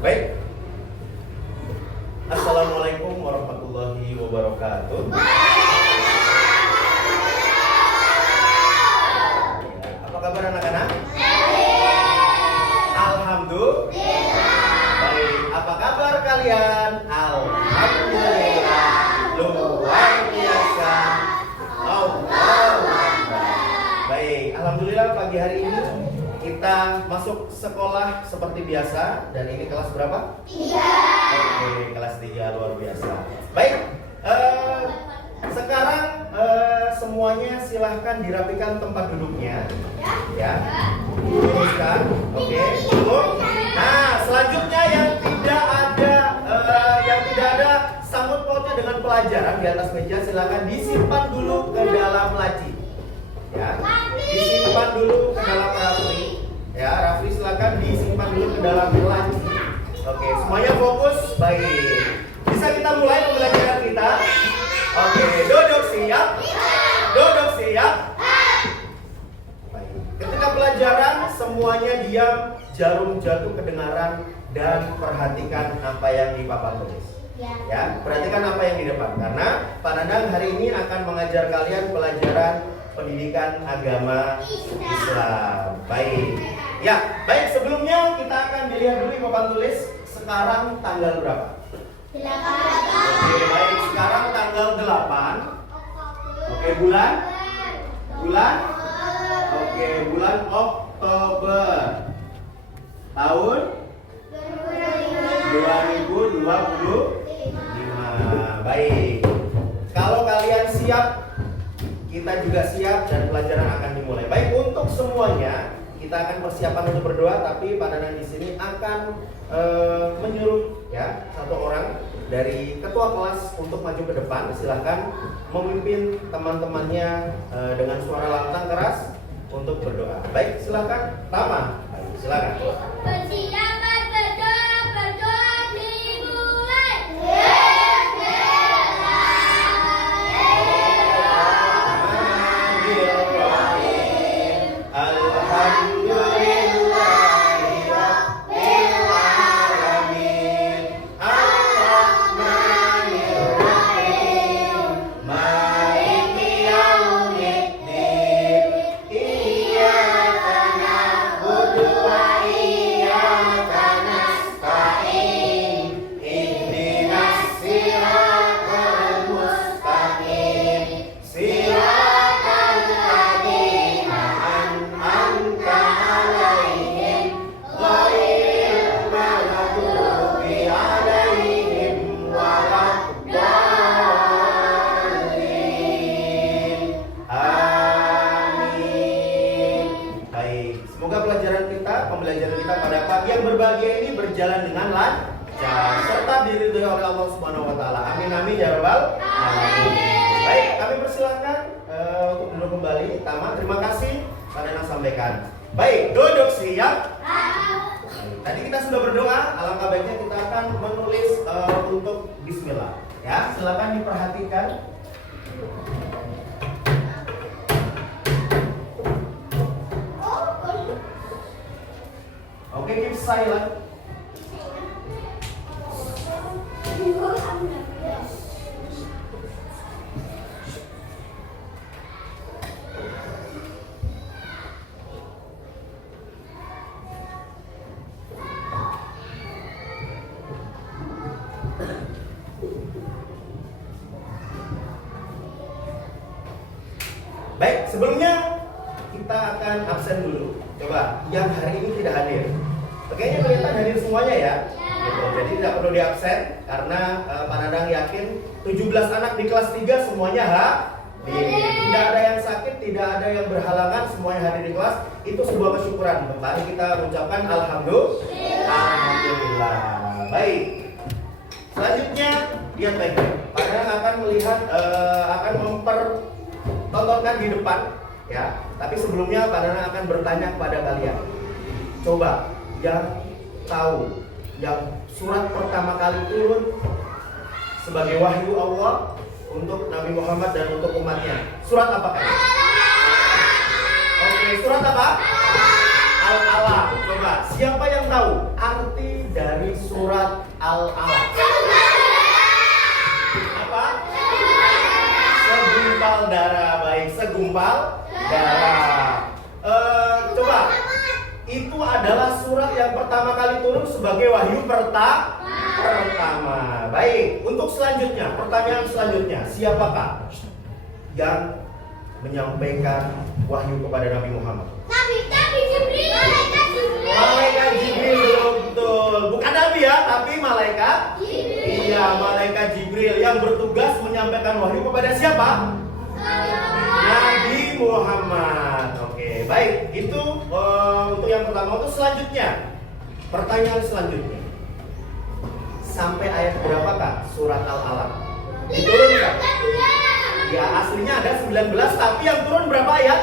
Baik. Assalamualaikum warahmatullahi wabarakatuh. Apa kabar anak-anak? Alhamdulillah. Baik. Apa kabar kalian? Alhamdulillah. Luar biasa. Baik. Alhamdulillah pagi hari ini kita masuk sekolah seperti biasa. Dan ini kelas berapa? 3. Oke, kelas 3 luar biasa. Baik, sekarang semuanya silahkan dirapikan tempat duduknya. Ya, luruskan. Oke, duduk. Nah, selanjutnya yang tidak ada sangkut pautnya dengan pelajaran di atas meja, silahkan disimpan dulu ke dalam laci. Ya, disimpan dulu ke dalam rafli. Ya, rafli silakan disimpan dulu ke dalam laci. Oke, semuanya fokus. Baik. Bisa kita mulai pembelajaran kita? Oke, duduk siap. Duduk siap. Baik. Ketika pelajaran semuanya diam, jarum jatuh kedengaran dan perhatikan apa yang di papan tulis. Ya, perhatikan apa yang di depan karena Pak Nandang hari ini akan mengajar kalian pelajaran pendidikan agama Islam. Baik. Ya, baik, sebelumnya kita akan dilihat dulu di papan tulis sekarang tanggal berapa? 8. Oke, baik, sekarang tanggal 8. Oke, bulan? Bulan? Oke, bulan Oktober. Tahun 2025. Baik. Kalau kalian siap, kita juga siap dan pelajaran akan dimulai. Baik, untuk semuanya kita akan persiapan untuk berdoa, tapi Pak Nanan di sini akan menyuruh ya satu orang dari ketua kelas untuk maju ke depan. Silahkan memimpin teman-temannya dengan suara lantang keras untuk berdoa. Baik, silahkan. Tama, silahkan. Persilakan berdoa dimulai. Pembelajaran kita pada pagi yang berbahagia ini berjalan dengan lancar serta diridhoi oleh Allah Subhanahu wa taala. Amin amin ya rabbal alamin. Baik, kami persilakan untuk duduk kembali. Tama, terima kasih Pak Nana sampaikan. Baik, duduk siap. Tadi kita sudah berdoa, alangkah baiknya kita akan menulis untuk bismillah. Ya, silakan diperhatikan. Oke, keep silent. Baik, sebelumnya kita akan absen dulu. Coba, yang hari ini tidak hadir. Kayaknya kelihatan hadir semuanya ya. Gitu. Jadi tidak perlu diabsen karena Pak Nandang yakin 17 anak di kelas 3 semuanya hadir. Tidak ada yang sakit, tidak ada yang berhalangan, semuanya hadir di kelas. Itu sebuah kesyukuran. Mari kita mengucapkan alhamdulillah. Baik. Selanjutnya lihat baik-baik. Pak Nandang akan melihat akan mempertontonkan di depan ya. Tapi sebelumnya Pak Nandang akan bertanya kepada kalian. Coba yang tahu yang surat pertama kali turun sebagai wahyu Allah untuk Nabi Muhammad dan untuk umatnya, surat apa kan? Oke, surat apa? Al-Alaq. Coba siapa yang tahu arti dari surat Al-Alaq? Apa? Segumpal darah. Baik, segumpal darah. Coba, itu adalah surat yang pertama kali turun sebagai wahyu pertama. Baik, untuk selanjutnya, pertanyaan selanjutnya, siapakah yang menyampaikan wahyu kepada Nabi Muhammad? Nabi Jibril. Malaikat Jibril, betul. Bukan Nabi ya, tapi malaikat Jibril. Iya, malaikat Jibril yang bertugas menyampaikan wahyu kepada siapa? Nabi Muhammad. Oke, baik. Itu untuk yang pertama. Untuk selanjutnya, pertanyaan selanjutnya. Sampai ayat berapakah surat Al-Alaq? Diturunkan? Ya, aslinya ada 19, tapi yang turun berapa ayat?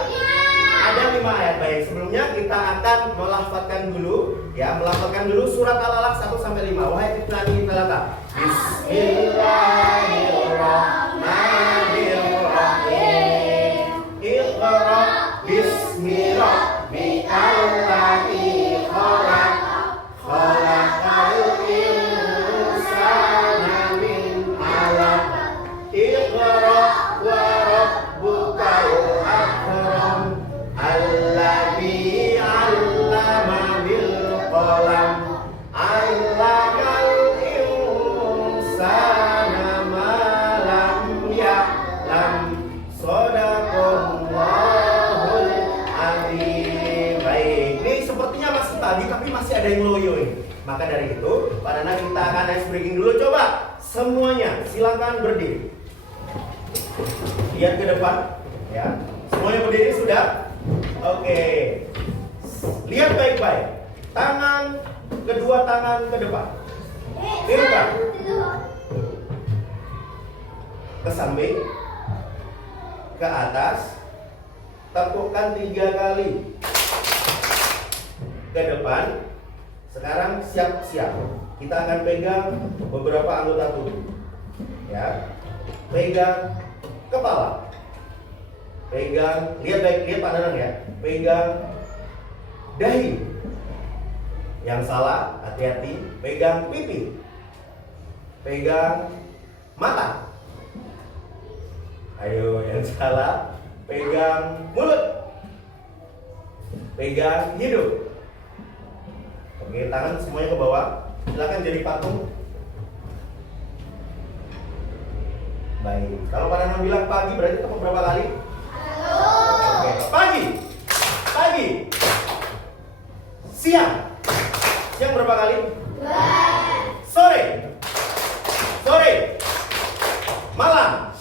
Ada 5 ayat. Baik, sebelumnya kita akan melafalkan dulu, ya, melafalkan dulu surat Al-Alaq 1 sampai 5. Wahai Tiflani Talata. Bismillahirrahmanirrahim. Iqra bismi rabbikal ladzi khalaq. Khalaqal insana min 'alaq. Iqra wa rabbukal akram. Alladzi 'allama bil qalam. 'Allamal insana ma lam ya'lam. Shadaqallahul azim. Baik, ini sepertinya masih pagi tapi masih ada yang loyo ini. Maka dari itu, pada anak kita akan ice breaking dulu. Coba semuanya silakan berdiri. Lihat ke depan, ya. Semuanya berdiri sudah? Oke. Lihat baik-baik. Kedua tangan ke depan. Tirukan. Ke samping. Ke atas. Tepukkan 3 kali. Ke depan. Sekarang siap-siap. Kita akan pegang beberapa anggota tubuh. Ya. Pegang kepala. Pegang, lihat baik, lihat Pak Danang ya. Pegang dahi. Yang salah, hati-hati. Pegang pipi. Pegang mata. Ayo, yang salah. Pegang mulut. Pegang hidung. Oke, tangan semuanya ke bawah. Silakan jadi patung. Baik. Kalau Pak Danang bilang pagi, berarti tepuk berapa kali? Oke. Pagi. Siang. Siang berapa kali? Sore. Malam.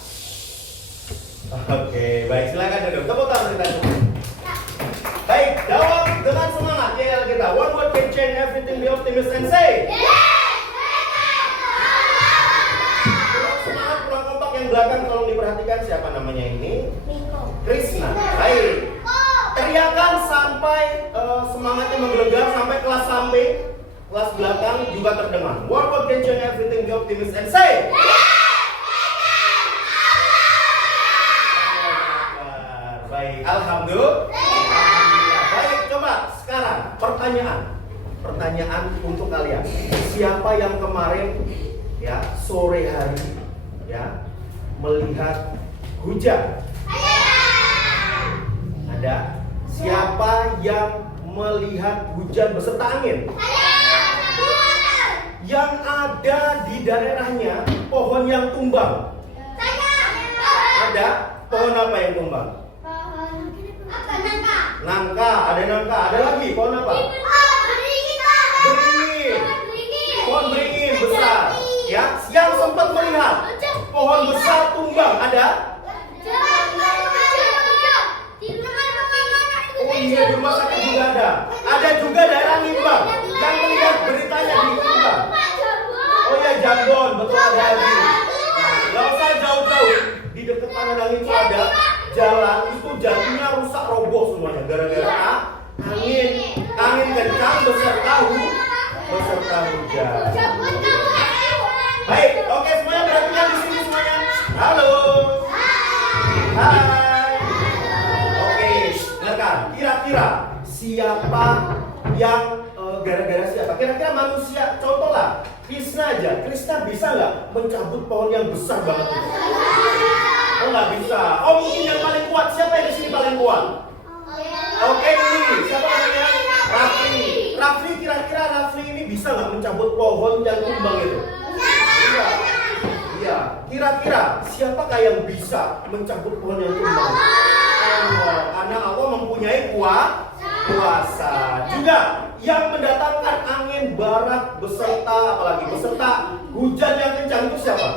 Oke, baik, silakan duduk. Tepuk tangan kita semua. Baik, jawab dengan semangat ya kita. One word can change everything. Be optimistic and say. Semangat, pulang kompak yang belakang tolong diperhatikan siapa namanya ini? Krishna. Baik. Teriakan sampai semangatnya menggelegar sampai kelas samping, kelas belakang juga terdengar. One word can change everything. Be optimistic and say. Baik, alhamdulillah. Baik, coba sekarang pertanyaan untuk kalian. Siapa yang kemarin ya sore hari ya melihat hujan? Ada? Siapa yang melihat hujan beserta angin? Yang ada di daerahnya pohon yang tumbang? Ada? Pohon apa yang tumbang? Nangka, ada nangka. Ada lagi, pohon apa? Beringin. Pohon beringin besar. Ya, yang sempat melihat pohon besar tumbang, ada? Oh iya, di rumah sakit juga ada. Ada juga daerah Limbang yang melihat beritanya di Limbang. Oh iya, Jambon, betul ada lagi. Gak usah jauh-jauh. Di dekat Tanah itu ada jalan, itu jadinya rusak roboh semuanya gara-gara angin kencang beserta hujan. Baik, oke semuanya perhatikan di sini semuanya. Halo. Hai. Oke, dengarkan. Kira-kira siapa yang gara-gara siapa? Kira-kira manusia, contoh lah aja. Krisna bisa nggak mencabut pohon yang besar banget itu? Oh nggak bisa. Oh mungkin yang paling kuat. Siapa yang di sini paling kuat? Oke ini. Siapa namanya? Rafli. Rafli, kira-kira Rafli ini bisa nggak mencabut pohon yang tumbang itu? Iya. Iya. Kira-kira siapakah yang bisa mencabut pohon yang tumbang? Allah. Karena Allah mempunyai kuasa. Juga yang mendatangkan angin barat beserta hujan yang kencang itu siapa?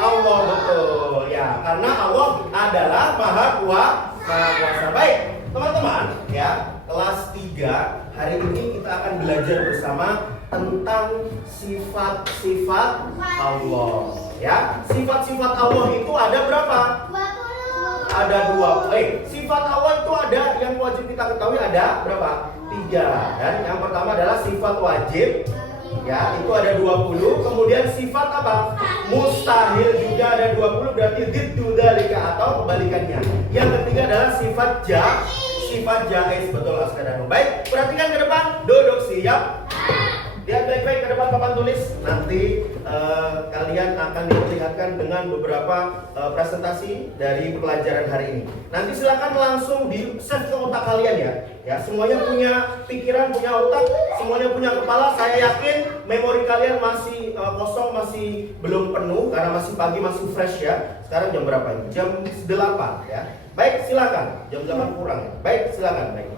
Allah, betul ya, karena Allah adalah maha kuasa. Baik teman-teman ya, kelas 3 hari ini kita akan belajar bersama tentang sifat-sifat Allah ya. Sifat-sifat Allah itu ada berapa? Ada 2. Sifat Allah itu ada yang wajib kita ketahui ada berapa? 3. Dan yang pertama adalah sifat wajib. Ya, itu ada 20. Kemudian sifat apa? Mustahil juga ada 20, berarti diddu dzalika atau kebalikannya. Yang ketiga adalah sifat jaiz, betul Askadano. Baik, perhatikan ke depan, duduk siap. Lihat baik-baik ke depan papan tulis. Nanti kalian akan diperlihatkan dengan beberapa presentasi dari pelajaran hari ini. Nanti silakan langsung di save ke otak kalian ya. Ya, semuanya punya pikiran, punya otak, semuanya punya kepala. Saya yakin memori kalian masih kosong, masih belum penuh karena masih pagi, masih fresh ya. Sekarang jam berapa ini? Jam 8 ya. Baik, silakan. Jam 8 kurang ya. Baik, silakan. Baik.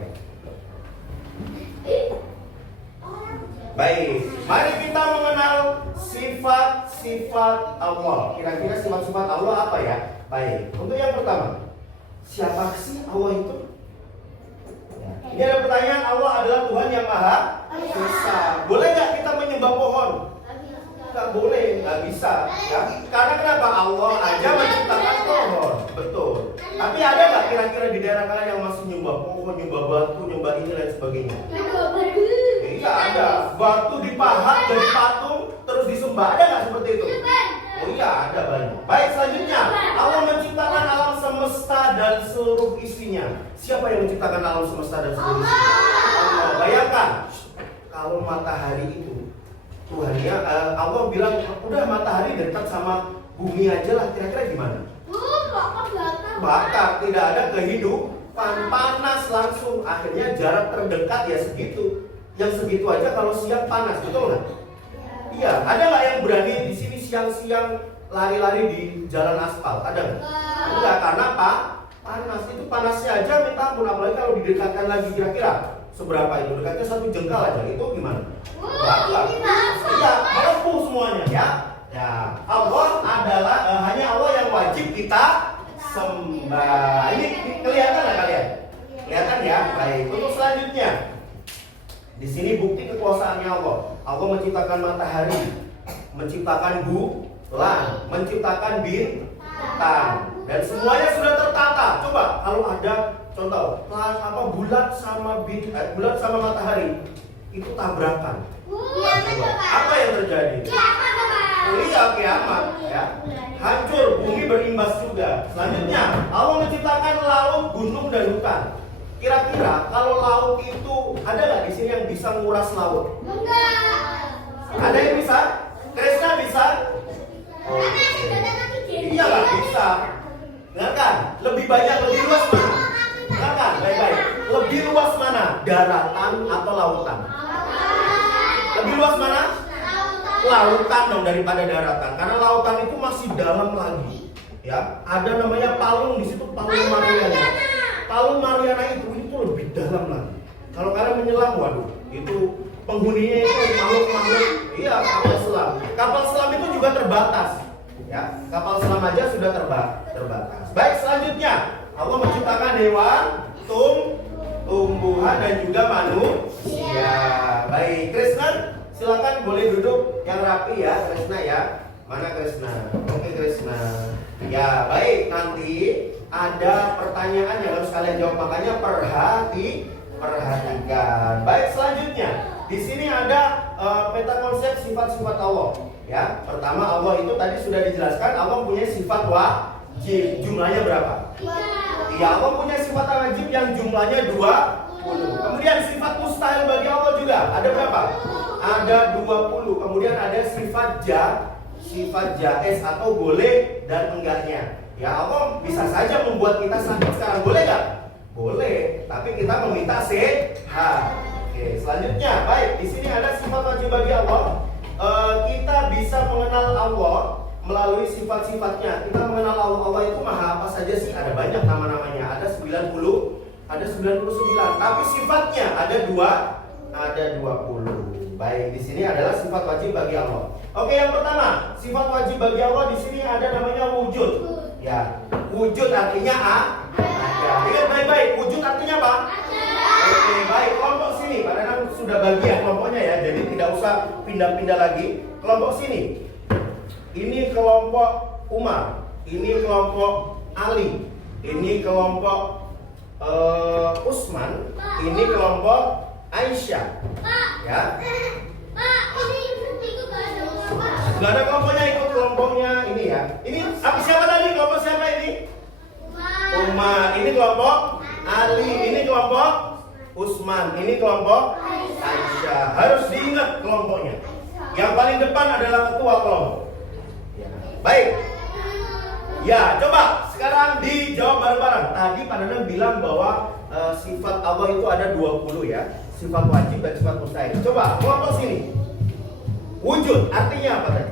Baik, mari kita mengenal sifat-sifat Allah. Kira-kira sifat-sifat Allah apa ya? Baik, untuk yang pertama, siapa sih Allah itu? Ya. Ini ada pertanyaan, Allah adalah Tuhan yang Maha Esa. Boleh nggak kita menyembah pohon? Nggak boleh, nggak bisa. Ya. Karena kenapa? Allah aja menciptakan pohon, betul. Tapi ada nggak kira-kira di daerah kalian yang masih nyembah pohon, nyembah batu, nyembah ini dan sebagainya? Iya ada, batu dipahat jadi patung terus disembah, ada nggak seperti itu? Oh iya ada banyak. Baik, selanjutnya Allah menciptakan alam semesta dan seluruh isinya. Siapa yang menciptakan alam semesta dan seluruh isinya? Allah. Bayangkan kalau matahari itu Tuhan ya, Allah bilang udah matahari dekat sama bumi aja lah, kira-kira gimana? Bakar, tidak ada kehidupan, panas langsung. Akhirnya jarak terdekat ya segitu. Yang segitu aja kalau siang panas, betul nggak? Iya, ada nggak yang berani di sini siang-siang lari-lari di jalan aspal? Ada nggak? Enggak, karena apa? Panas. Itu panasnya aja minta ampun, apalagi kalau didekatkan lagi, kira-kira seberapa itu? Dekatnya 1 jengkal aja, itu gimana? Bakar. Iya, melepuh semuanya ya. Ya, Allah adalah hanya Allah yang wajib kita sembah. Ini kelihatan nggak kalian? Kelihatan ya? Baik, untuk selanjutnya. Di sini bukti kekuasaannya Allah. Allah menciptakan matahari, menciptakan bulan, menciptakan bintang, dan semuanya sudah tertata. Coba kalau ada contoh, bulan sama matahari itu tabrakan. Apa yang terjadi? Iya, kiamat ya. Hancur, bumi berimbas juga. Selanjutnya, Allah menciptakan laut, gunung dan hutan. Kira-kira kalau laut itu ada nggak di sini yang bisa nguras laut? Enggak. Ada yang bisa? Krisna bisa? Iya nggak bisa. Nggak kan? Lebih banyak, lebih luas mana? Nggak kan? Baik-baik. Lebih luas mana? Daratan atau lautan? Lebih luas mana? Lautan dong daripada daratan. Karena lautan itu masih dalam lagi. Ya, ada namanya palung di situ, palung Mariana. Palung Mariana itu lebih dalam lagi. Kalau kalian menyelam, waduh, itu penghuninya itu makhluk-makhluk. Iya, kapal selam. Kapal selam itu juga terbatas. Ya, kapal selam aja sudah terbatas. Baik, selanjutnya Allah menciptakan hewan, tumbuhan dan juga manusia. Baik, Krisna, silakan boleh duduk yang rapi ya, Krisna ya. Mana Krisna? Oke Krisna. Ya, baik, nanti ada pertanyaan yang harus kalian jawab, makanya perhatikan. Baik, selanjutnya di sini ada peta konsep sifat-sifat Allah. Ya, pertama Allah itu tadi sudah dijelaskan, Allah punya sifat wajib. Jumlahnya berapa? 3. Ya, Allah punya sifat wajib yang jumlahnya 20. Kemudian sifat mustahil bagi Allah juga ada berapa? Ada 20. kemudian ada sifat jaiz atau boleh dan enggaknya. Ya, Allah bisa saja membuat kita sakit sekarang, boleh nggak? Boleh, tapi kita meminta sehat. Oke, selanjutnya, baik, di sini ada sifat wajib bagi Allah. Kita bisa mengenal Allah melalui sifat-sifatnya. Kita mengenal Allah itu maha apa saja sih? Ada banyak nama-namanya, ada 90, ada 99. Tapi sifatnya ada 20. Baik, di sini adalah sifat wajib bagi Allah. Oke, yang pertama, sifat wajib bagi Allah di sini ada namanya wujud. Ya, wujud artinya ada. Ingat baik-baik, wujud artinya apa? Oke, baik, kelompok sini. Karena sudah bagian kelompoknya ya, jadi tidak usah pindah-pindah lagi. Kelompok sini. Ini kelompok Umar. Ini kelompok Ali. Ini kelompok Usman. Ini kelompok Aisyah. Ya. Gak ada kelompoknya, ikut kelompoknya ini ya. Ini siapa tadi? Kelompok siapa ini? Umar. Ini kelompok Ali. Ini kelompok Usman. Ini kelompok Aisyah. Harus diingat kelompoknya. Yang paling depan adalah ketua kelompok. Ya. Baik. Ya, coba sekarang dijawab bareng-bareng. Tadi Pak Nanang bilang bahwa sifat Allah itu ada 20 ya. Sifat wajib dan sifat mustahil. Coba kelompok sini. Wujud artinya apa tadi?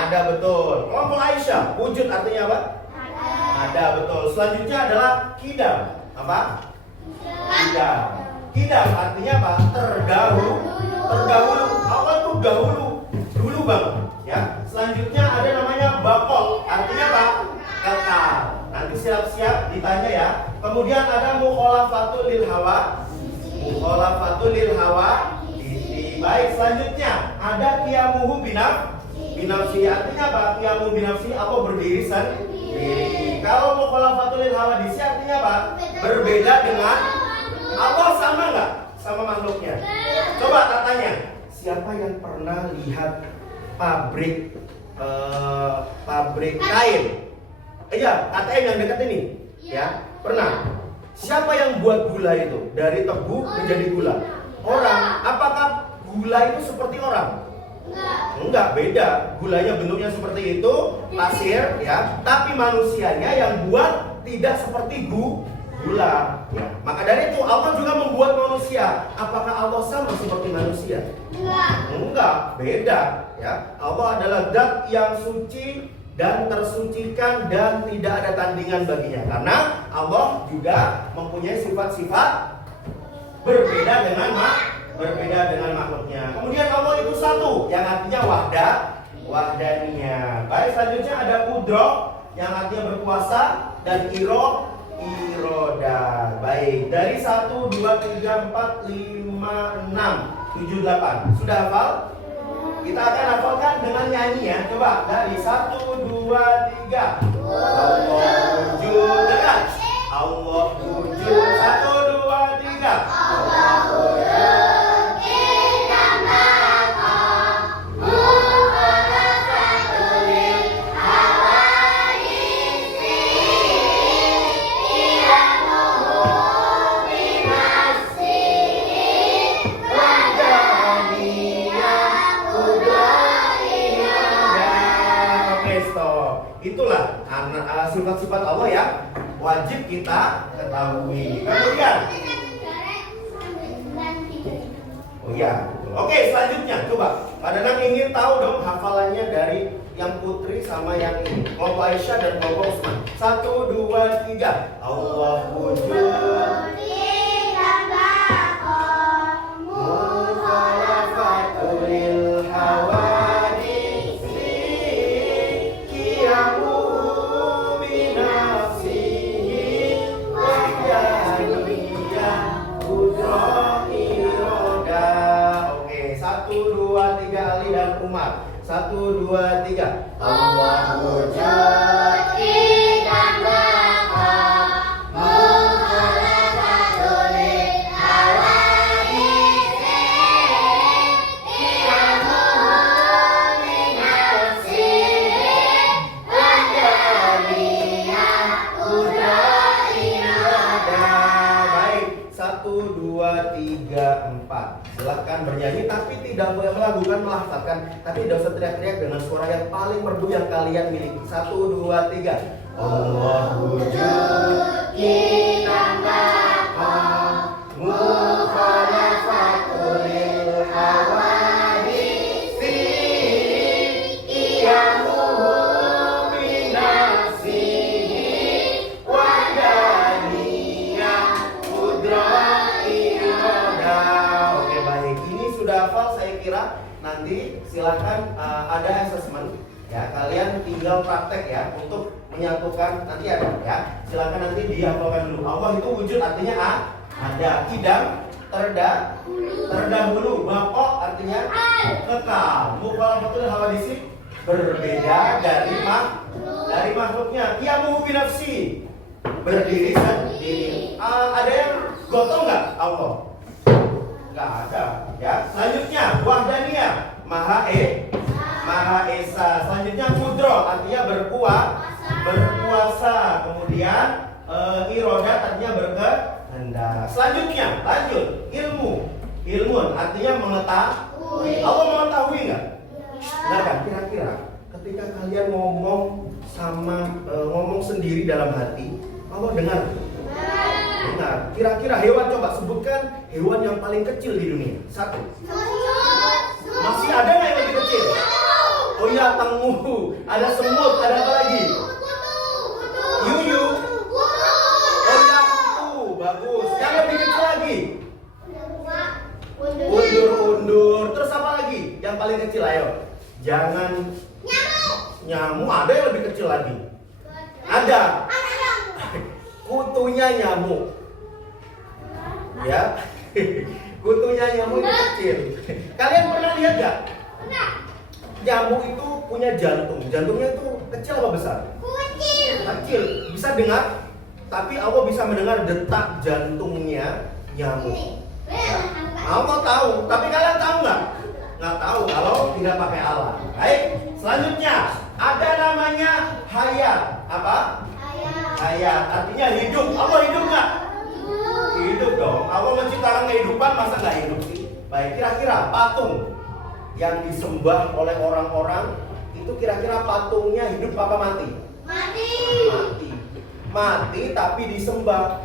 Ada, betul. Kelompok Aisyah, wujud artinya apa? Ada, betul. Selanjutnya adalah kidam. Apa? Kidam artinya apa? Terdahulu. Allah itu dulu banget ya. Selanjutnya ada namanya bakok, artinya apa? Kekal. Nanti siap-siap ditanya ya. Kemudian ada mukhalafatul lil hawa. Baik, selanjutnya ada qiyamuhu binafsi. Artinya apa? Qiyamuhu binafsi, apa berdiri sendiri. Kalau mukhalafatul lil hawa di sini artinya apa? Berbeda dengan Allah, sama nggak sama makhluknya? Coba tanya, siapa yang pernah lihat pabrik kain? Iya, ATM yang dekat ini. Ya, pernah. Siapa yang buat gula itu? Dari tebu menjadi gula. Orang. Apakah gula itu seperti orang? Enggak, beda. Gulanya bentuknya seperti itu, pasir ya. Tapi manusianya yang buat tidak seperti gula ya. Maka dari itu Allah juga membuat manusia. Apakah Allah sama seperti manusia? Enggak, beda ya. Allah adalah zat yang suci dan tersucikan dan tidak ada tandingan baginya. Karena Allah juga mempunyai sifat-sifat berbeda dengan makhluknya. Kemudian Allah itu satu, yang artinya wahdaniyah. Baik, selanjutnya ada qudroh, yang artinya berkuasa, dan iroda. Baik, dari 1, 2, 3, 4, 5, 6, 7, 8. Sudah hafal? Kita akan hafalkan dengan nyanyi ya. Coba dari 1, 2, 3. Allah wujud. Dekat. Allah wujud. 1, 2, 3. Allah wujud. Itulah sifat-sifat Allah yang wajib kita ketahui. Kemudian, oke, selanjutnya coba. Pak Danang ingin tahu dong hafalannya dari yang putri sama yang ini. Kelompok Aisyah dan kelompok Usman. 1, 2, 3. Allah wujud. Umar. 1, 2, 3. Allah wujud idam baka mukhalafatul hawadisi qiyamuhu binafsi wajahiyah qudrat irada. Baik, 1, 2, 3, 4. Silahkan bernyanyi tapi tidak boleh melakukan melafalkan, tapi tidak usah teriak-teriak dengan suara yang paling merdu yang kalian miliki. 1, 2, 3. Allah wujud kita maka mukhalafatul hawadisi iyamuhu binafsihi wadaniyah kudrat iroda. Oke, baik, ini sudah hafal saya kira. Nanti silahkan ada assessment ya, kalian tinggal praktek ya untuk menyatukan, nanti ada ya. Silakan nanti dihafalkan dulu. Allah itu wujud artinya ada, kidam terdahulu, baqo artinya kekal, mukhalafatul hawadisi berbeda dari makhluknya, qiyamuhu binafsi berdiri sendiri. Ada yang gotong nggak Allah? Nggak ada ya. Selanjutnya wahdaniyah, maha esa. Selanjutnya kudro artinya berkuasa. Kemudian iroda artinya berkehendak. Selanjutnya lanjut ilmun artinya mengetahui. Allah mengetahui nggak? Nggak kan? Kira-kira ketika kalian ngomong sendiri dalam hati, Allah dengar? Dengar. Kira-kira hewan, coba sebutkan hewan yang paling kecil di dunia. 1. Masih ada nggak yang lebih kecil? Oh iya, tengu. Ada semut. Ada apa lagi? Yuyu. Oh iya, kutu. Bagus. Yang lebih kecil lagi? Undur. Terus apa lagi? Yang paling kecil, ayo. Jangan. Nyamuk. Ada yang lebih kecil lagi? Ada. Kutunya nyamuk. Ya. Kutunya nyamuk itu kecil. Kalian pernah lihat gak? Nyamuk itu punya jantung. Jantungnya itu kecil apa besar? Kecil. Bisa dengar, tapi Allah bisa mendengar detak jantungnya nyamuk. Allah tahu, tapi kalian tahu nggak? Nggak tahu kalau tidak pakai alat. Baik, selanjutnya ada namanya hayat. Apa? Hayat artinya hidup. Allah hidup nggak? Hidup dong. Allah menciptakan kehidupan, masa nggak hidup sih? Baik, kira-kira patung yang disembah oleh orang-orang itu kira-kira patungnya hidup apa mati? Mati tapi disembah.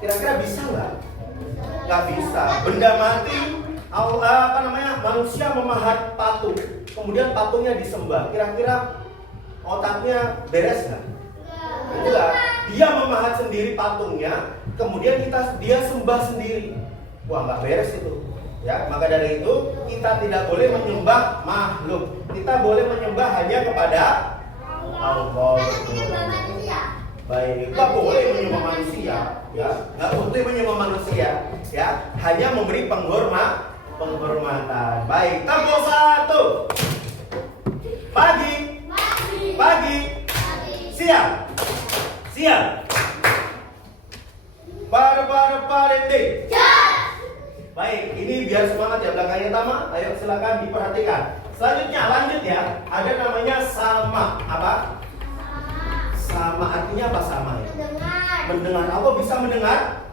Kira-kira bisa nggak? Nggak bisa. Benda mati, manusia memahat patung, kemudian patungnya disembah. Kira-kira otaknya beres nggak? Enggak. Dia memahat sendiri patungnya, kemudian dia sembah sendiri. Wah, nggak beres itu. Ya, maka dari itu kita tidak boleh menyembah makhluk. Kita boleh menyembah hanya kepada Allah. Baik, nggak boleh menyembah manusia, ya, nggak boleh menyembah manusia, ya, hanya memberi penghormatan. Baik, tempo 1. Pagi, siang, parende. Baik, ini biar semangat ya belakangnya Tama. Ayo silakan diperhatikan. Selanjutnya lanjut ya. Ada namanya sama. Apa? Sama artinya apa sama ya? Mendengar. Allah bisa mendengar?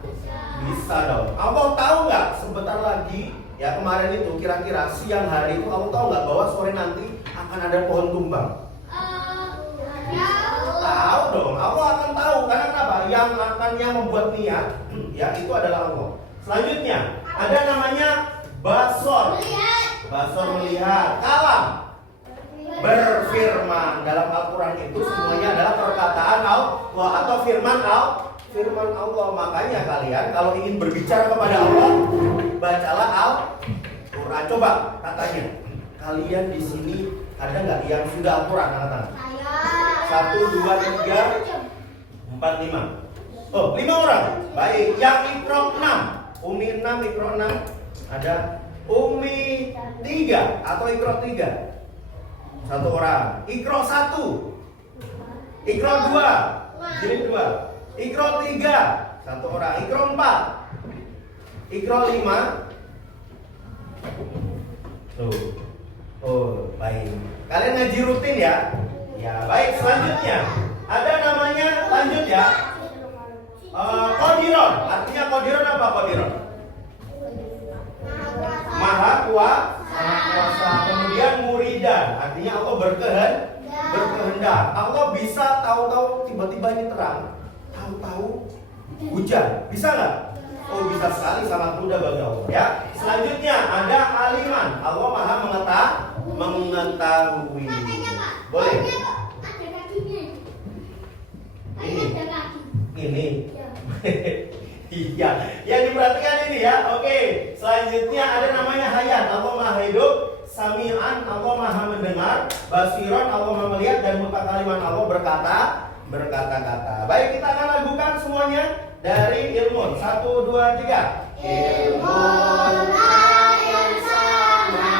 Bisa dong. Allah tahu nggak sebentar lagi ya, kemarin itu kira-kira siang hari itu Allah tahu nggak bahwa sore nanti akan ada pohon tumbang? Tahu dong. Allah akan tahu karena kenapa? Yang membuat niat ya itu adalah Allah. Selanjutnya ada namanya basor. Basor melihat. Kalam berfirman. Dalam Al-Quran itu semuanya adalah perkataan Allah atau firman Allah. Makanya kalian kalau ingin berbicara kepada Allah, bacalah Al-Quran. Coba katanya, kalian di sini ada nggak yang sudah Al-Quran? Angkat tangan. 1, 2, 3, 4, 5. Oh, 5 orang. Baik, yang Iqra 6. Umi 6, Iqra 6. Ada Umi 3 atau Iqra 3. 1 orang. Iqra 1. Iqra 2. Jilid 2. Iqra 3. 1 orang. Iqra 4. Iqra 5. Tuh. Oh, baik. Kalian ngaji rutin ya? Ya, baik. Selanjutnya ada namanya, lanjut ya. Qadiron. Artinya Qadiron apa Qadiron? Maha kuasa. kuasa. Kemudian muridan, artinya Allah berkehendak. Allah bisa tahu-tahu tiba-tiba ini terang, tahu-tahu hujan. Bisa nggak? Oh, bisa sekali, sangat mudah bagi Allah ya. Selanjutnya ada aliman. Allah Maha mengetahui. Boleh. Ini. Iya, yang diperhatikan ini ya. Oke, selanjutnya ada namanya hayat. Allah Maha hidup. Sami'an, Allah Maha mendengar. Basiron, Allah Maha melihat. Dan mutakaliman, Allah berkata-kata. Baik, kita akan lakukan semuanya dari ilmun. 1, 2, 3. Ilmun yang sama,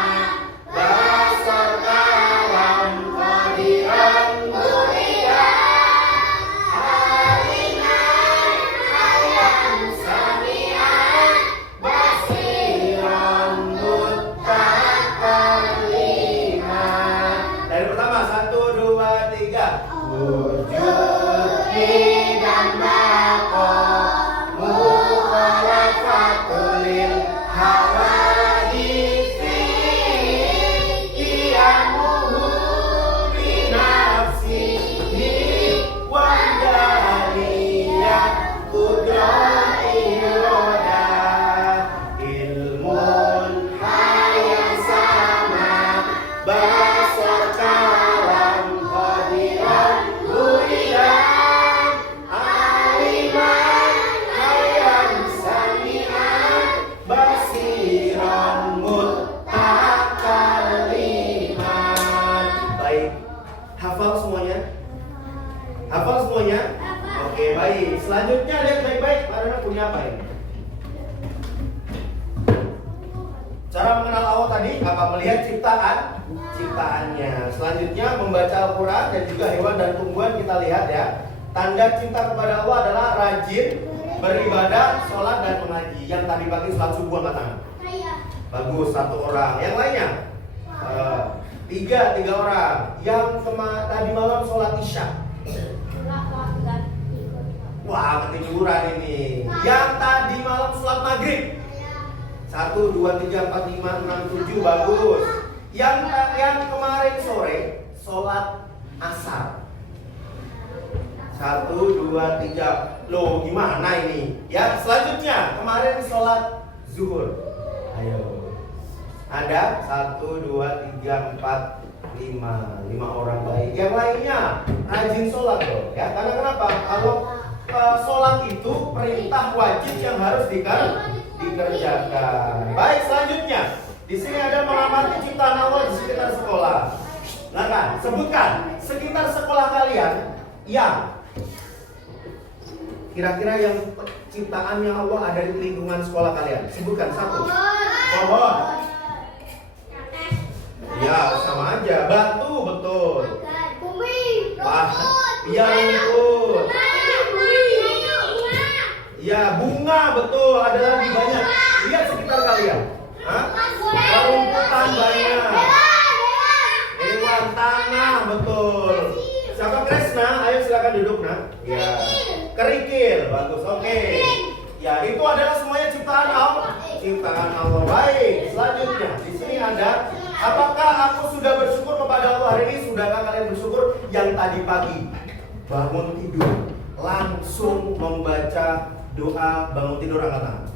basar kalam qadiran muridan, aliman hayat sami'an basiran mutakaliman. Dari pertama 1, 2, 3. Wujud dan maqam mukhalafatul hawaditsi qiyamuhu bi nafsihi wa daliyah qudratil roda ilmun hayat sama basar kalam qadiran muridan aliman hayat sami'an basiran mutakaliman. Baik, hafal semuanya? Hafal semuanya? Oke, baik. Selanjutnya lihat baik-baik, anak punya apa ini? Cara mengenal Allah tadi apa? Melihat ciptaannya. Selanjutnya membaca Al-Quran dan juga hewan dan tumbuhan kita lihat ya. Tanda cinta kepada Allah adalah rajin beribadah, sholat dan mengaji. Yang tadi pagi sholat subuh angkat tangan. Bagus, 1 orang. Yang lainnya? 3 orang. Yang tadi malam sholat isya. Wah, ketiduran ini. Yang tadi malam sholat maghrib. 1, 2, 3, 4, 5, 6, 7. Bagus. Yang kemarin sore sholat asar. 1, 2, 3. Loh, gimana ini? Ya, selanjutnya kemarin sholat zuhur. Ayo. Ada 1, 2, 3, 4, 5 orang baik. Yang lainnya rajin sholat loh. Ya, karena kenapa? Kalau sholat itu perintah wajib yang harus dikerjakan. Baik, selanjutnya di sini ada mengamati ciptaan Allah di sekitar sekolah. Nah kan, sebutkan sekitar sekolah kalian yang kira-kira yang ciptaannya Allah ada di lingkungan sekolah kalian. Sebutkan 1. Pohon. Ya, sama aja. Batu, betul. Wah, iya rumput. Ya, bunga, betul. Ada lagi banyak. Lihat sekitar kalian. Rumputan banyak. Hewan tanah, betul. Siapa Kresna? Ayo silakan duduk, nak. Ya. Kerikil, bagus. Oke. Ya, itu adalah semuanya ciptaan Allah. Ciptaan Allah. Baik. Selanjutnya, di sini ada. Apakah aku sudah bersyukur kepada Allah hari ini? Sudahkah kalian bersyukur yang tadi pagi bangun tidur langsung membaca doa bangun tidur angkat tangan?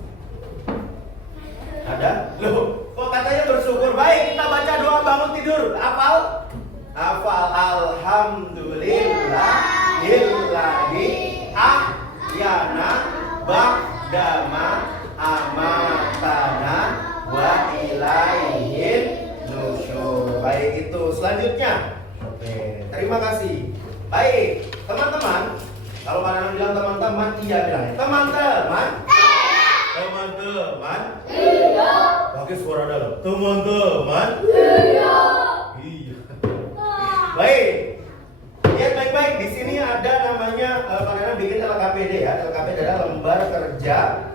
Ada? Loh, kok katanya bersyukur? Baik, kita baca doa bangun tidur. Hafal? Hafal. Alhamdulillahillahi ahyana ba'dama amatana wa ilaihil nusyur. Baik, itu. Selanjutnya. Oke, terima kasih. Baik, teman-teman. Kalau kalian bilang teman-teman, iya bilangnya teman-teman. Teman-teman. Iya. Pakai suara dalam. Teman-teman. Iya. Iya. Baik. Lihat baik-baik. Di sini ada namanya kalian bikin LKPD ya. LKPD adalah lembar kerja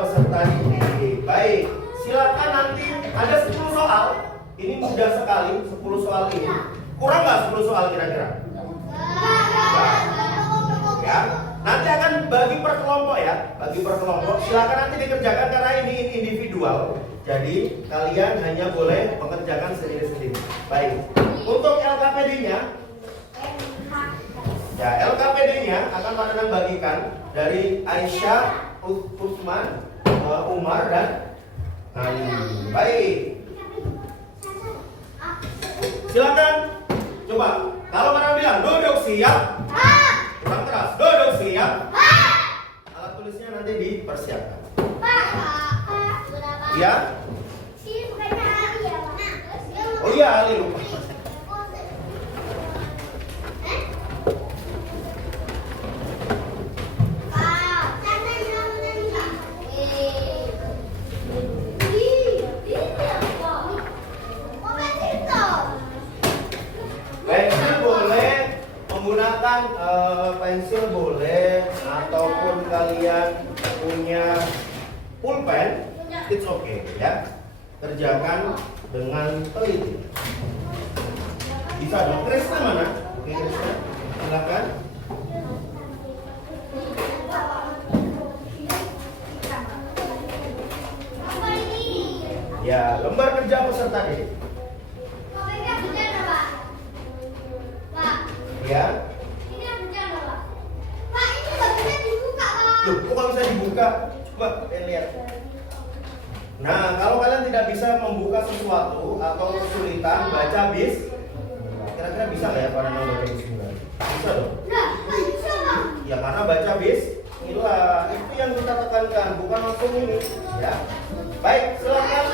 peserta didik. Baik. Silakan nanti ada 10 soal. Ini mudah sekali 10 soal ini. Kurang nggak 10 soal kira-kira? Ya. Nanti akan bagi per kelompok ya. Bagi per kelompok. Silakan nanti dikerjakan karena ini individual. Jadi kalian hanya boleh mengerjakan sendiri-sendiri. Baik. Untuk LKPD-nya, ya LKPD-nya akan Pak bagikan dari Aisyah, Utsman, Umar dan Ali. Baik. Silakan. Coba. Kalau Pak bilang duduk siap. Kurang keras. Duduk siap. Alat tulisnya nanti dipersiapkan. Ya. Oh iya, Ali lupa. Pensil boleh menggunakan pensil boleh ataupun kalian punya pulpen, it's okay ya. Kerjakan dengan teliti. Bisa dong. Krisna mana? Oke, Krisna. Silakan. Ya, lembar kerja peserta didik. Ya. Loh, kok bisa dibuka? Coba lihat. Nah, kalau kalian tidak bisa membuka sesuatu atau kesulitan baca bis, kira-kira bisa nggak ya para baca bismillah? Bisa dong? Ya karena baca bismillah itu yang kita tekankan, bukan langsung ini, ya. Baik, silakan.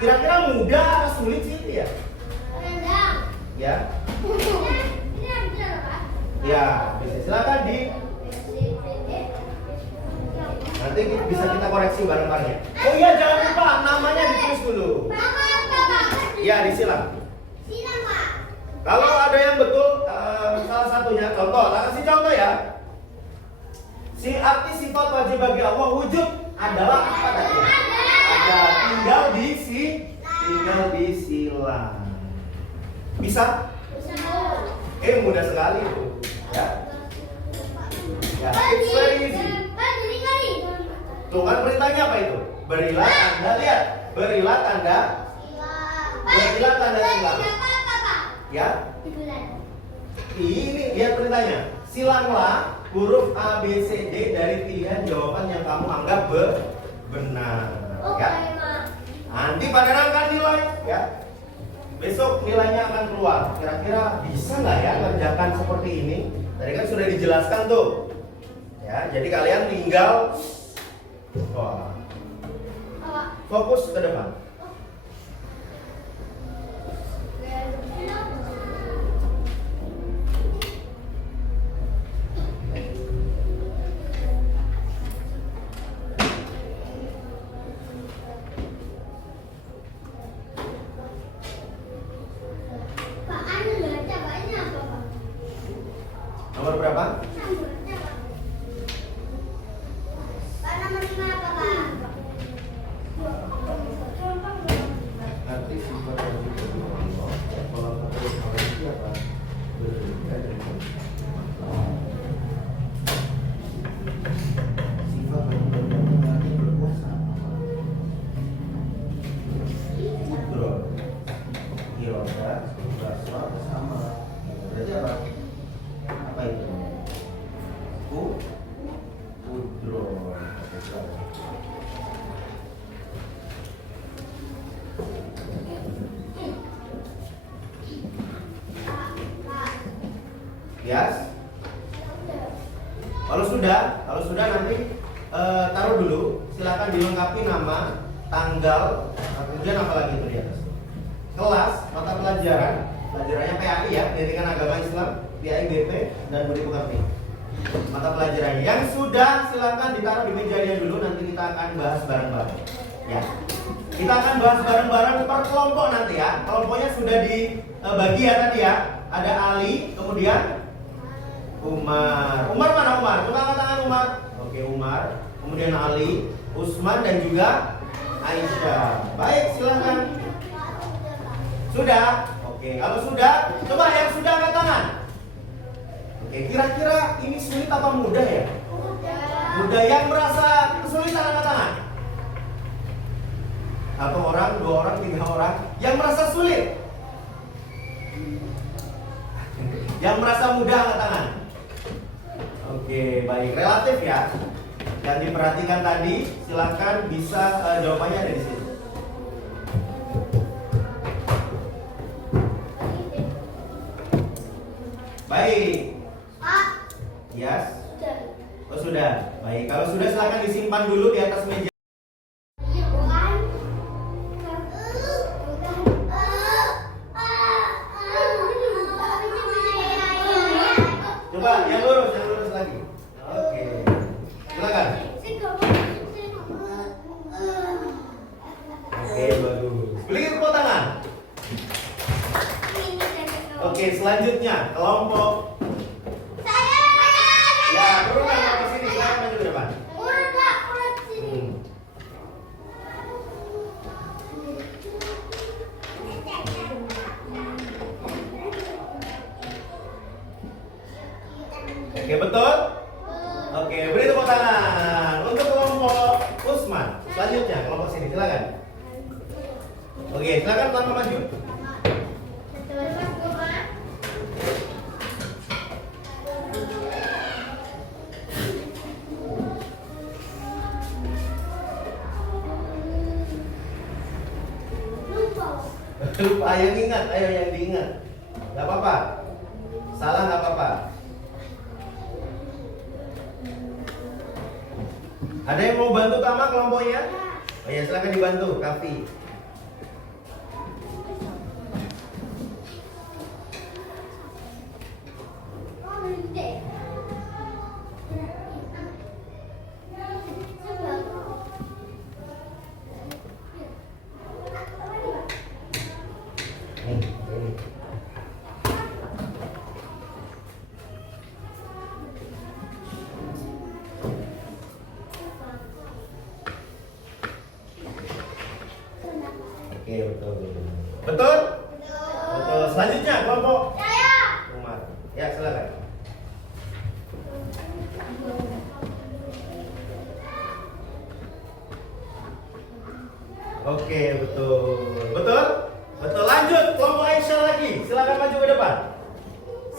Kira-kira mudah atau sulit sih ini ya? Ya. Ya, bisa silakan di. Nanti bisa kita koreksi bareng-bareng ya. Oh iya, jangan lupa namanya ditulis dulu. Ya, disilang. Kalau ada yang betul salah satunya, contoh, tak kasih contoh ya. Si arti sifat wajib bagi Allah wujud adalah apa tadi? Ada tinggal disilang. Bisa? Mudah sekali itu. Ya. Ya, it's very easy. Tuh kan perintahnya apa itu? Berilah tanda, lihat. Berilah tanda silang. Ya. Ini lihat perintahnya. Silanglah huruf A, B, C, D dari pilihan jawaban yang kamu anggap benar. Ya. Nanti pada akan nilai, ya. Besok nilainya akan keluar. Kira-kira bisa nggak ya kerjakan seperti ini? Tadi kan sudah dijelaskan tuh. Ya, jadi kalian tinggal fokus ke depan. Nomor berapa? Nanti sifat wajib bagi Allah. Kalau satu hal itu apa? Berbeda dengan sifat wajib bagi Allah nanti berkuasa. Betul. Iroda, rasa sama. Berarti apa? Apa itu? Udro. Yes. Kalau sudah nanti taruh dulu. Silakan dilengkapi nama, tanggal, kemudian apa lagi itu di atas. Kelas, mata pelajarannya PAI ya, Pendidikan Agama Islam, PAI BP dan Budi Pekerti. Mata pelajarannya. Yang sudah silakan ditaruh di mejanya dulu. Nanti kita akan bahas bareng-bareng. Ya. Kita akan bahas bareng-bareng per kelompok nanti ya. Kelompoknya sudah dibagi ya tadi ya. Ada Ali, kemudian Umar. Umar mana Umar? Coba angkat tangan Umar. Oke, Umar. Kemudian Ali, Utsman dan juga Aisyah. Baik, silakan. Sudah? Oke, kalau sudah, coba yang sudah angkat tangan. Oke, kira-kira ini sulit apa mudah ya? Mudah. Yang merasa kesulitan angkat tangan. Satu orang, dua orang, tiga orang. Yang merasa sulit. Yang merasa mudah angkat tangan. Oke, baik. Relatif ya. Yang diperhatikan tadi, silakan bisa jawabannya ada di sini. Baik. Yes. Oh sudah. Baik. Kalau sudah silakan disimpan dulu di atas meja. Coba yang lurus lagi. Oke. Silakan. Oke, bagus. Beri tepuk tangan. Oke, selanjutnya kelompok. Ya, turunkan ke sini, silakan maju ke depan. Oke, betul? Oke, beri tepuk tangan untuk kelompok Usman. Selanjutnya kelompok sini, silakan. Oke, silakan tanpa maju. Lupa, yang ingat, ayo yang diingat. Gak apa-apa. Salah gak apa-apa. Ada yang mau bantu Tama kelompoknya? Oh ya, silakan dibantu, Kavi. Oke, betul. Betul? Betul. Selanjutnya kelompok Umar. Ya, silakan. Oke, betul. Betul? Betul. Lanjut kelompok Aisyah lagi. Silakan maju ke depan.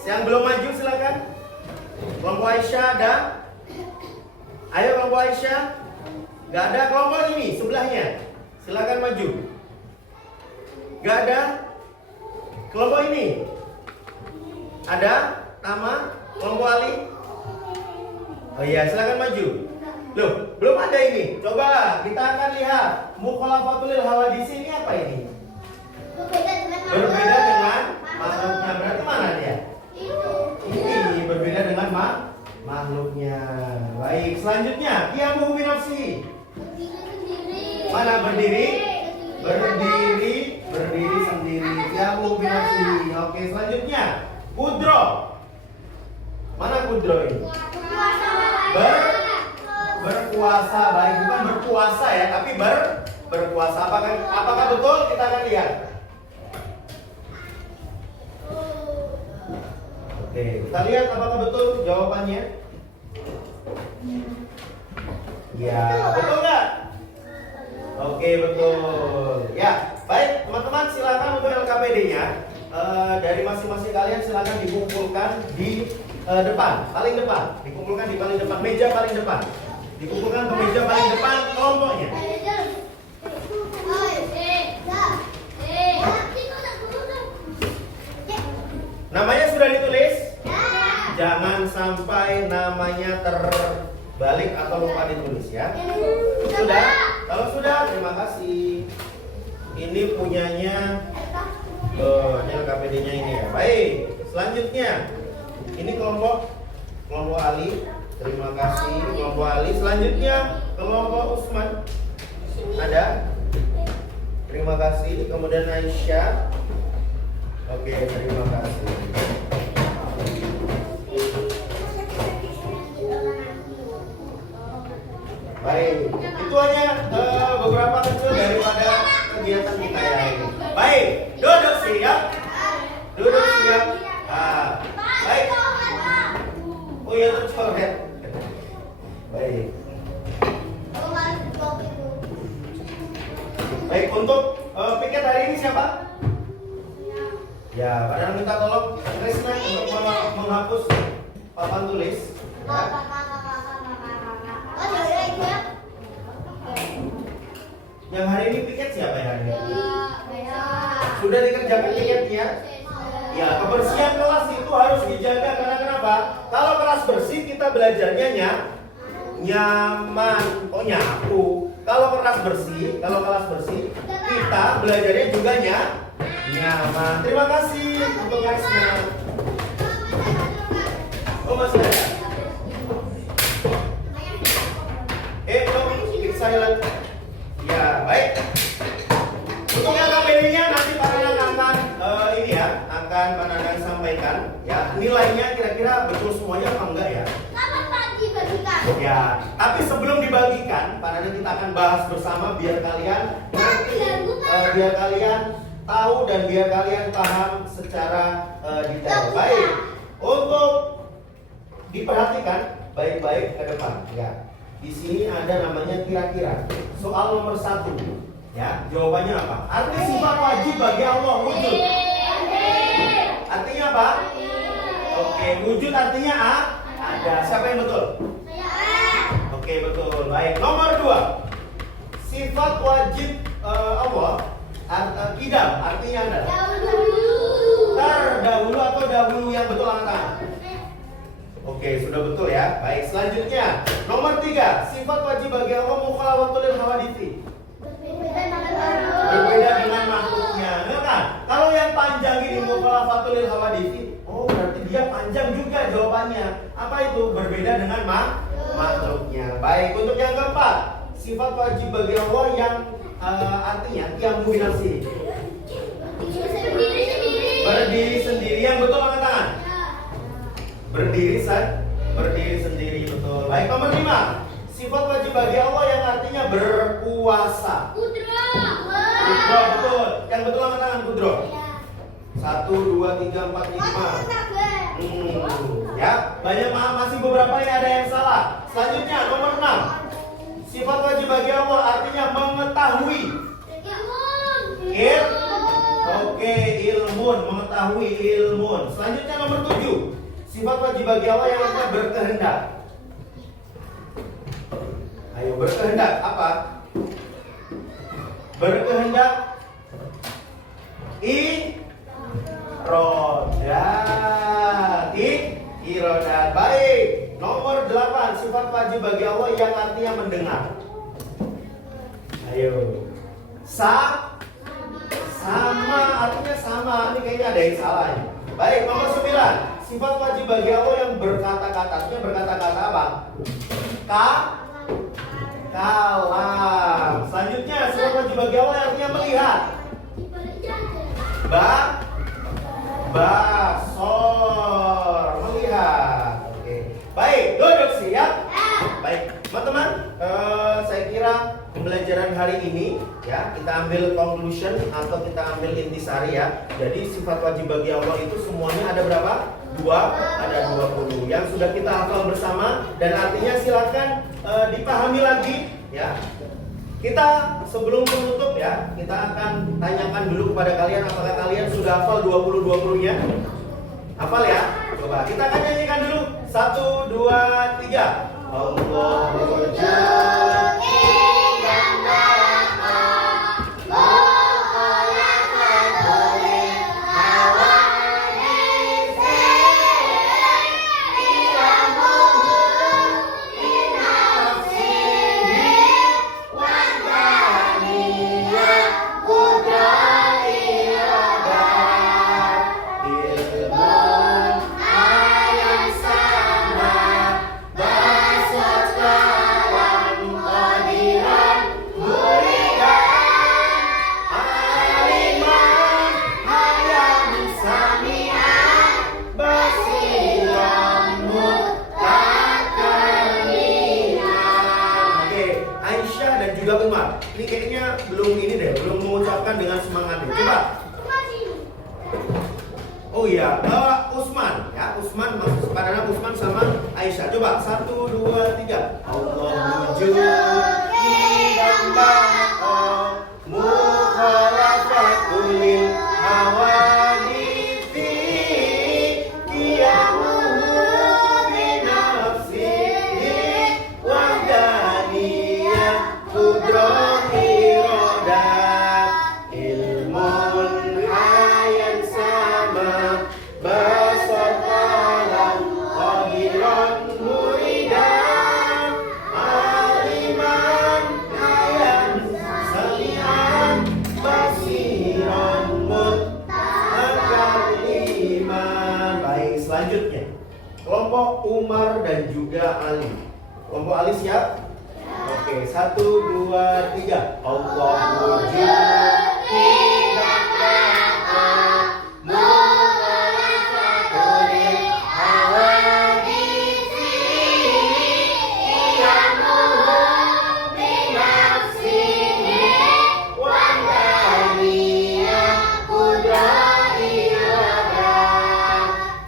Yang belum maju silakan. Kelompok Aisyah ada? Ayo kelompok Aisyah. Gak ada. Kelompok ini sebelahnya. Silakan maju. Gak ada. Kelompok ini ada? Tama? Kelompok Ali? Oh iya, silakan maju. Loh, belum ada ini. Coba kita akan lihat mukhalafatul hawadits ini apa ini? Berbeda dengan makhluknya. Berarti mana dia? Ini berbeda dengan makhluknya. Baik, selanjutnya qiyamuhu bi nafsihi. Mana berdiri? Berdiri sendiri. Qiyamuhu bi nafsihi. Oke, selanjutnya kudro. Mana kudro ini? Berpuasa. Baik, bukan berpuasa ya, tapi berpuasa. Apakah betul? Kita akan lihat. Oke, kita lihat apakah betul jawabannya. Ya, betul nggak? Oke, betul. Ya, baik teman-teman, silakan untuk LKPD-nya dari masing-masing kalian silakan dikumpulkan di depan, paling depan. Dikumpulkan di paling depan, meja paling depan. Dikumpulkan ke meja paling depan kelompoknya. Namanya sudah ditulis? Jangan sampai namanya terbalik atau lupa ditulis ya. Sudah? Kalau sudah, terima kasih. Ini punyanya LKPD-nya ini ya. Baik, selanjutnya ini kelompok Ali. Terima kasih kelompok Ali. Selanjutnya kelompok Usman. Ada? Terima kasih. Kemudian Aisyah. Oke, terima kasih. Baik, itu hanya beberapa kecil daripada kegiatan kita ya ini. Baik, duduk siap. Duduk siap. Baik. Oh ya, tercoret. Baik. Baik, untuk piket hari ini siapa? Ya, Pak minta tolong Krisna untuk menghapus papan tulis. Ya. Yang hari ini piket siapa yang hari ini? Sudah dikerjakan piketnya? Ya, kebersihan kelas itu harus dijaga karena kenapa? Kalau kelas bersih kita belajarnya nyaman, nyapu. Kalau kelas bersih kita belajarnya juga nyaman. Terima kasih untuk Krisna. Oh masih ada? Belum keep silent. Ya baik. Untuk yang KPD-nya nanti Pak Nanang akan akan Pak Nanang sampaikan ya nilainya kira-kira betul semuanya apa enggak ya? Kapan Pak dibagikan? Ya, tapi sebelum dibagikan, Pak Nanang kita akan bahas bersama biar kalian biar kalian tahu dan biar kalian paham secara detail. Baik, untuk diperhatikan baik-baik ke depan ya. Di sini ada namanya kira-kira. Soal nomor 1. Ya, jawabannya apa? Arti sifat wajib bagi Allah wujud. Artinya apa? Oke, wujud artinya ada. Siapa yang betul? Oke, betul. Baik, nomor 2. Sifat wajib Allah kidam artinya adalah terdahulu atau dahulu, yang betul angkat tangan. Oke, sudah betul ya. Baik, selanjutnya nomor 3. Sifat wajib bagi Allah mukhalafatul hawadithi. Berbeda dengan makhluknya. Enggak kan? Kalau yang panjang ini mukhalafatul hawadithi, oh berarti dia panjang juga jawabannya. Apa itu? Berbeda dengan makhluknya. Baik, untuk yang keempat, sifat wajib bagi Allah yang artinya qiyamu binafsi. Berdiri sendiri, yang betul angkat tangan. Berdiri sendiri, betul. Baik, nomor 5. Sifat wajib bagi Allah yang artinya berkuasa. Kudro, betul. Yang betul angkat tangan, Kudro. 1, 2, 3, 4, 5. Ya, banyak masih beberapa yang ada yang salah. Selanjutnya nomor 6. Sifat wajib bagi Allah artinya mengetahui. Oke, ilmun, mengetahui ilmun. Selanjutnya nomor 7. Sifat wajib bagi Allah yang artinya berkehendak. Ayo, berkehendak apa? Berkehendak irodat. Baik. Nomor 8. Sifat wajib bagi Allah yang artinya mendengar. Ayo. Sama artinya sama. Ini kayaknya ada yang salah ya. Baik, nomor 9. Sifat wajib bagi Allah yang berkata-kata. Artinya berkata-kata apa? Kalam. Selanjutnya sifat wajib bagi Allah yang artinya melihat. Basor, melihat. Oke. Baik, duduk siap. Baik, teman-teman, saya kira pembelajaran hari ini ya kita ambil conclusion atau kita ambil intisari ya. Jadi sifat wajib bagi Allah itu semuanya ada berapa? 2, ada 20 yang sudah kita hafal bersama, dan artinya silakan dipahami lagi ya. Kita sebelum menutup ya, kita akan tanyakan dulu kepada kalian apakah kalian sudah hafal 20-20-nya? Hafal ya? Coba kita akan nyanyikan dulu. 1, 2, 3. Allah ini kayaknya belum mengucapkan dengan semangat nih. Coba. Oh iya, Usman ya, Usman maksud sebenarnya Usman sama Aisyah. Coba 1, 2, 3. Allah wujudi damba'a mukharafatul hawadithi qiyamuhu binafsihi wahdaniyah qudrahi roda ilmun hayan sama basar kalam qadiran muridan aliman hayan sami'an basiran mutakaliman. Baik, selanjutnya kelompok Umar dan juga Ali. Kelompok Ali siap? Oke, 1, 2, 3. Allah wujudi damba'a mukhalafatul hawadithi qiyamuhu binafsihi wahdaniyah qudrahi roda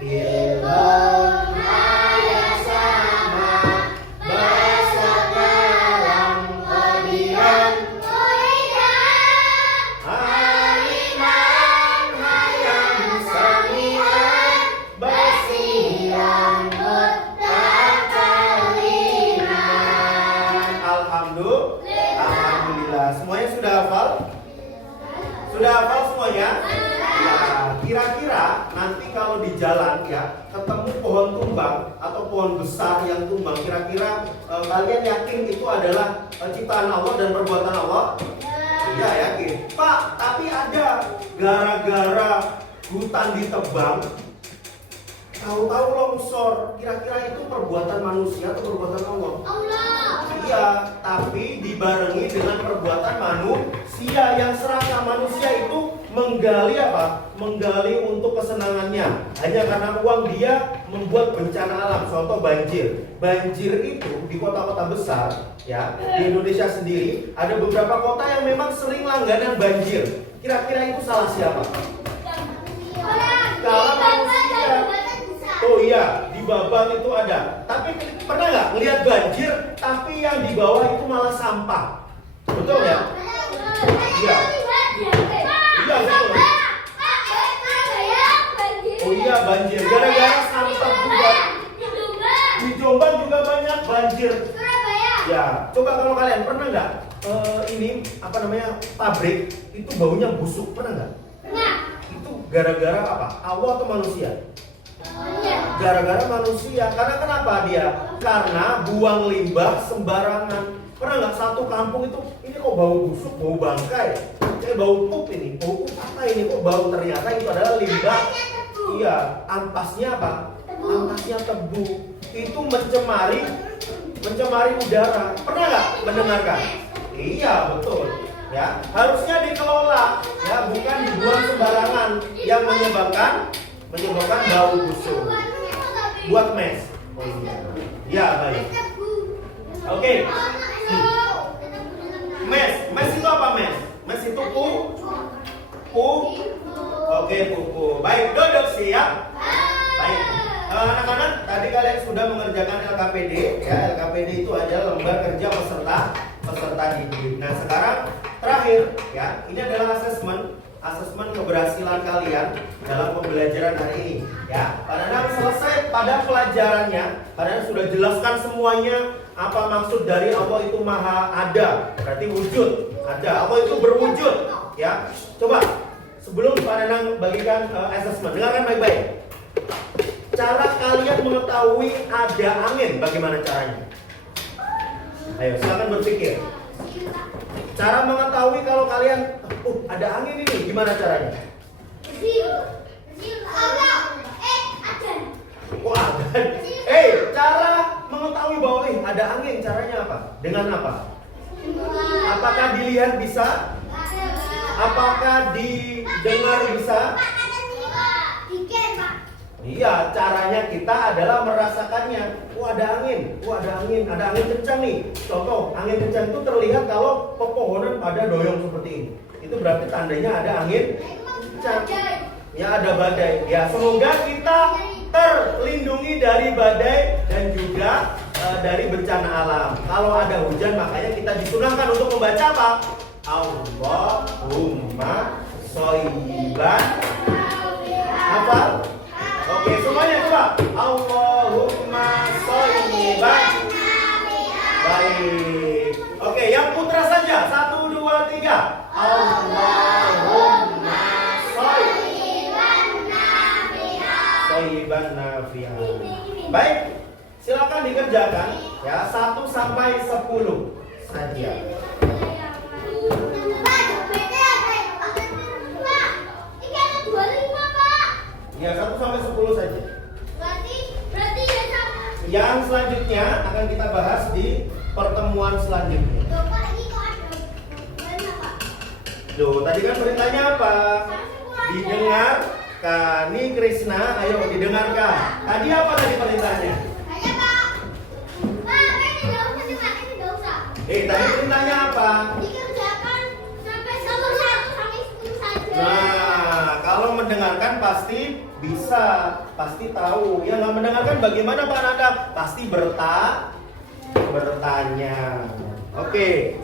ilmun hayan sama basar kalam qadiran aliman hayan sami'an basiran mutakaliman. Alhamdulillah. Semuanya sudah hafal? Sudah hafal semuanya? Ya, kira-kira nanti kalau di jalan ya ketemu pohon tumbang atau pohon besar yang tumbang, kira-kira kalian yakin itu adalah ciptaan Allah dan perbuatan Allah? Iya, yakin. Pak, tapi ada gara-gara hutan ditebang, tahu-tahu longsor. Kira-kira itu perbuatan manusia atau perbuatan Allah? Iya, tapi dibarengi dengan perbuatan manusia yang serasa manusia itu menggali apa? Menggali untuk kesenangannya. Hanya karena uang dia membuat bencana alam. Contoh banjir. Banjir itu di kota-kota besar, ya, di Indonesia sendiri ada beberapa kota yang memang sering langganan banjir. Kira-kira itu salah siapa? Salah manusia. Oh iya, di Babang itu ada. Tapi pernah nggak melihat banjir, tapi yang di bawah itu malah sampah? Betul ya? Iya. Iya, betul. Oh iya, banjir. Gara-gara sampah juga. Di Jombang juga banyak banjir. Ya, coba kalau kalian pernah nggak ini apa namanya pabrik itu baunya busuk, pernah nggak? Pernah. Itu gara-gara apa? Allah atau manusia? Gara-gara manusia. Karena kenapa dia? Karena buang limbah sembarangan. Pernah nggak satu kampung itu ini kok bau busuk, bau bangkai, kayak bau pup ini, bau pup apa ini kok bau? Ternyata itu adalah limbah. Iya, ampasnya apa? Ampasnya tebu. Itu mencemari udara. Pernah nggak mendengarkan? Iya, betul. Ya, harusnya dikelola, ya, bukan dibuang sembarangan yang menyebabkan bau busuk. Buat mes. Oh iya. Ya, baik. Oke. Mes itu apa mes? Mes itu Oke, pupu. Baik, duduk siap. Baik. Anak-anak, tadi kalian sudah mengerjakan LKPD, ya. LKPD itu adalah lembar kerja peserta didik. Nah, sekarang terakhir, ya, ini adalah asesmen keberhasilan kalian dalam pembelajaran hari ini, ya. Padahal selesai pada pelajarannya, padahal sudah jelaskan semuanya apa maksud dari Allah itu maha ada, berarti wujud ada. Allah itu berwujud, ya. Coba sebelum Pak Danang bagikan asesmen, dengarkan baik-baik. Cara kalian mengetahui ada angin, bagaimana caranya? Ayo, silakan berpikir. Cara mengetahui kalau kalian ada angin ini, gimana caranya? Oh, ada. Cara mengetahui bahwa ada angin, caranya apa? Dengan apa? Apakah dilihat bisa? Apakah didengar bisa? Iya, caranya kita adalah merasakannya. Ada angin, ada angin kencang nih. Contoh, angin kencang itu terlihat kalau pepohonan pada doyong seperti ini. Itu berarti tandanya ada angin kencang. Ya, ada badai. Ya, semoga kita terlindungi dari badai dan juga dari bencana alam. Kalau ada hujan makanya kita disunahkan untuk membaca apa? Allahumma sholiban. Hafal? Oke, semuanya coba. Allahumma sholiban. Baik. Oke, yang putra saja. 1, 2, 3. Allahumma sholiban nafi'ah. Baik. Silakan dikerjakan ya 1 sampai 10 saja. Ya 1 sampai 10 saja. Berarti ya sama. Yang selanjutnya akan kita bahas di pertemuan selanjutnya. Bapak ini kok ada banyak Pak? Loh, tadi kan perintahnya apa? Didengarkan. Nih Krishna, ayo didengarkan. Tadi apa tadi perintahnya? Saya Pak. Pak, ini enggak usah Pak, ini enggak usah. Tadi perintahnya apa? Dikerjakan sampai 1 sampai 10 saja. Nah, kalau mendengarkan pasti bisa, pasti tahu. Yang nggak mendengarkan bagaimana Pak Nanda? Pasti bertanya. Oke,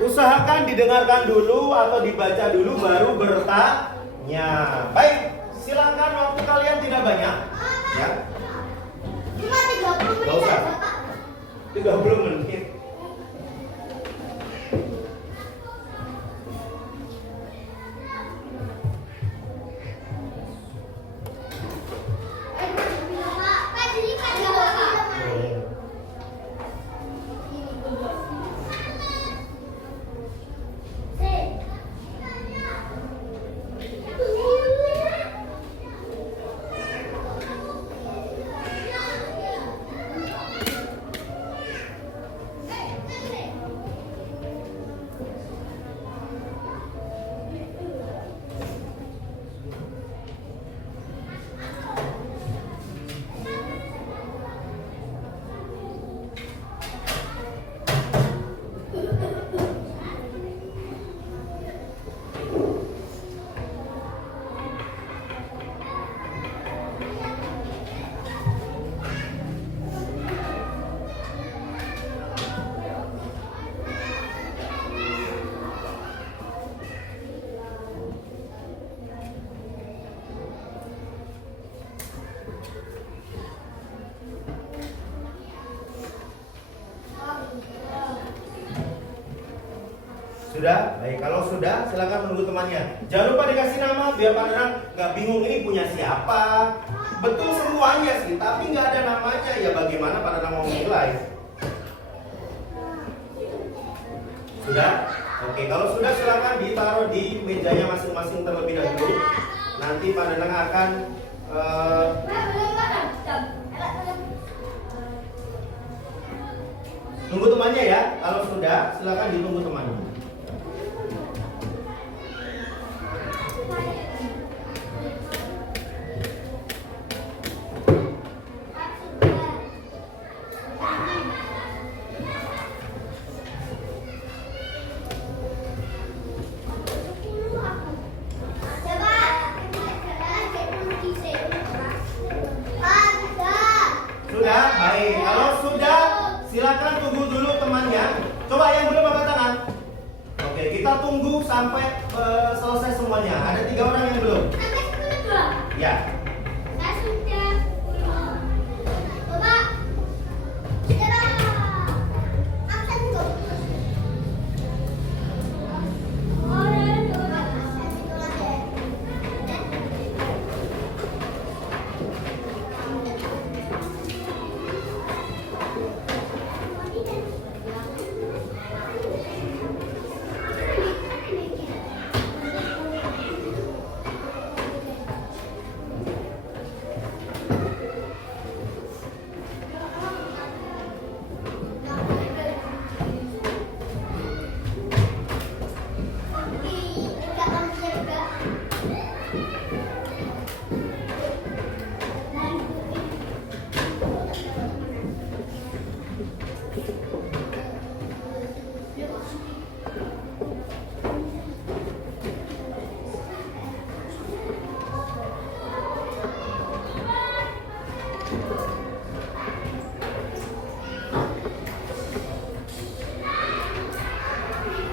usahakan didengarkan dulu atau dibaca dulu baru bertanya. Baik, silakan waktu kalian tidak banyak. Ya, Cuma 30 menit Nggak usah. aja, Pak. 30 menit. Pak, Pak, jadi Pak jawab, Pak. Sudah? Baik, kalau sudah silakan menunggu temannya. Jangan lupa dikasih nama biar Pak Nanang nggak bingung ini punya siapa. Betul semuanya sih, tapi nggak ada namanya. Ya bagaimana Pak Nanang mau menilai? Sudah? Oke, kalau sudah silakan ditaruh di mejanya masing-masing terlebih dahulu. Nanti Pak Nanang akan tunggu temannya ya. Kalau sudah silakan ditunggu temannya. Sudah? Baik. Kalau sudah, silakan tunggu dulu temannya. Coba yang belum angkat tangan. Oke, kita tunggu sampai selesai semuanya. Ada 3 orang yang belum. Ya.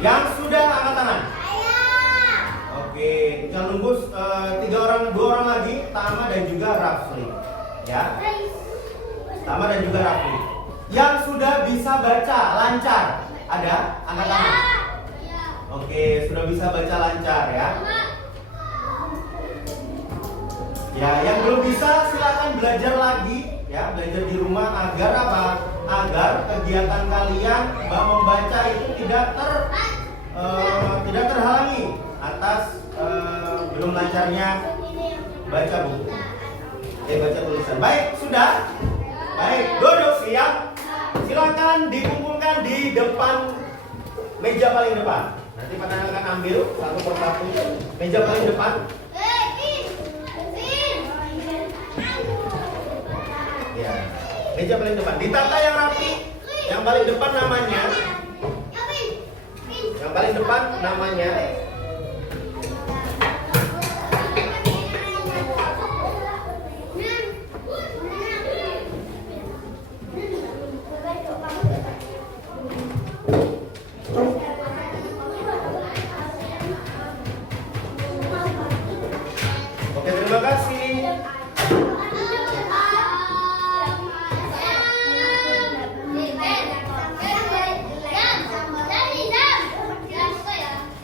Yang sudah angkat tangan. Oke, tinggal nunggu 2 orang lagi, Tama dan juga Rafli. Ya. Tama dan juga Rafli. Yang sudah bisa baca lancar, ada? Angkat tangan. Oke, sudah bisa baca lancar ya. Ya, yang belum bisa silakan belajar lagi ya, belajar di rumah agar apa? Agar kegiatan kalian membaca itu tidak terhalangi atas belum lancarnya baca buku. Baca tulisan. Baik, sudah. Baik, duduk siap. Silakan dikumpulkan di depan meja paling depan. Nanti Pak akan ambil satu persatu meja paling depan. Ya, meja paling depan. Ditata yang rapi. Yang paling depan namanya. Yang paling depan namanya. Oke, terima kasih.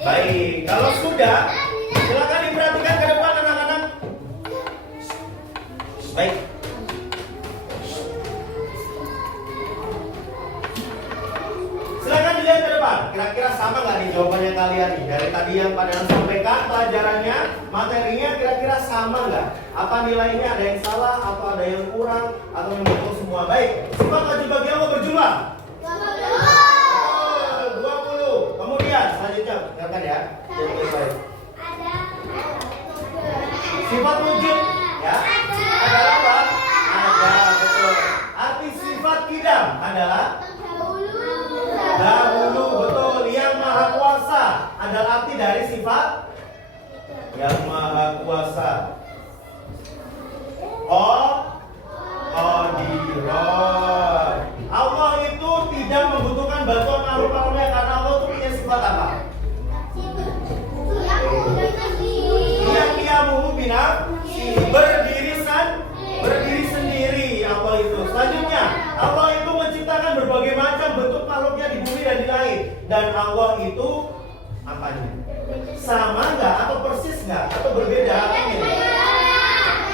Baik, kalau sudah, silakan diperhatikan ke depan anak-anak. Baik. Silakan dilihat ke depan. Kira-kira sama nggak nih jawabannya kalian nih? Dari tadi yang pada sampaikan pelajarannya, materinya kira-kira sama nggak? Apa nilainya, ada yang salah atau ada yang kurang atau yang betul semua? Baik. Sifat wajib bagi Allah berjumlah 20. Kemudian selanjutnya, dengarkan ya. Jadi baik. Sifat wujud ya. Adalah apa? Ada, betul. Arti sifat kidam adalah dahulu, betul. Yang maha kuasa adalah arti dari sifat yang maha kuasa. Qadirun. Allah itu tidak membutuhkan bantuan makhluk-makhluknya karena Allah itu punya sifat apa? Qiyamuhu binafsihi, berdiri sendiri Allah itu. Selanjutnya, Allah itu menciptakan berbagai macam bentuk makhluknya di bumi dan di langit. Dan Allah itu apanya? Sama nggak atau persis nggak atau berbeda?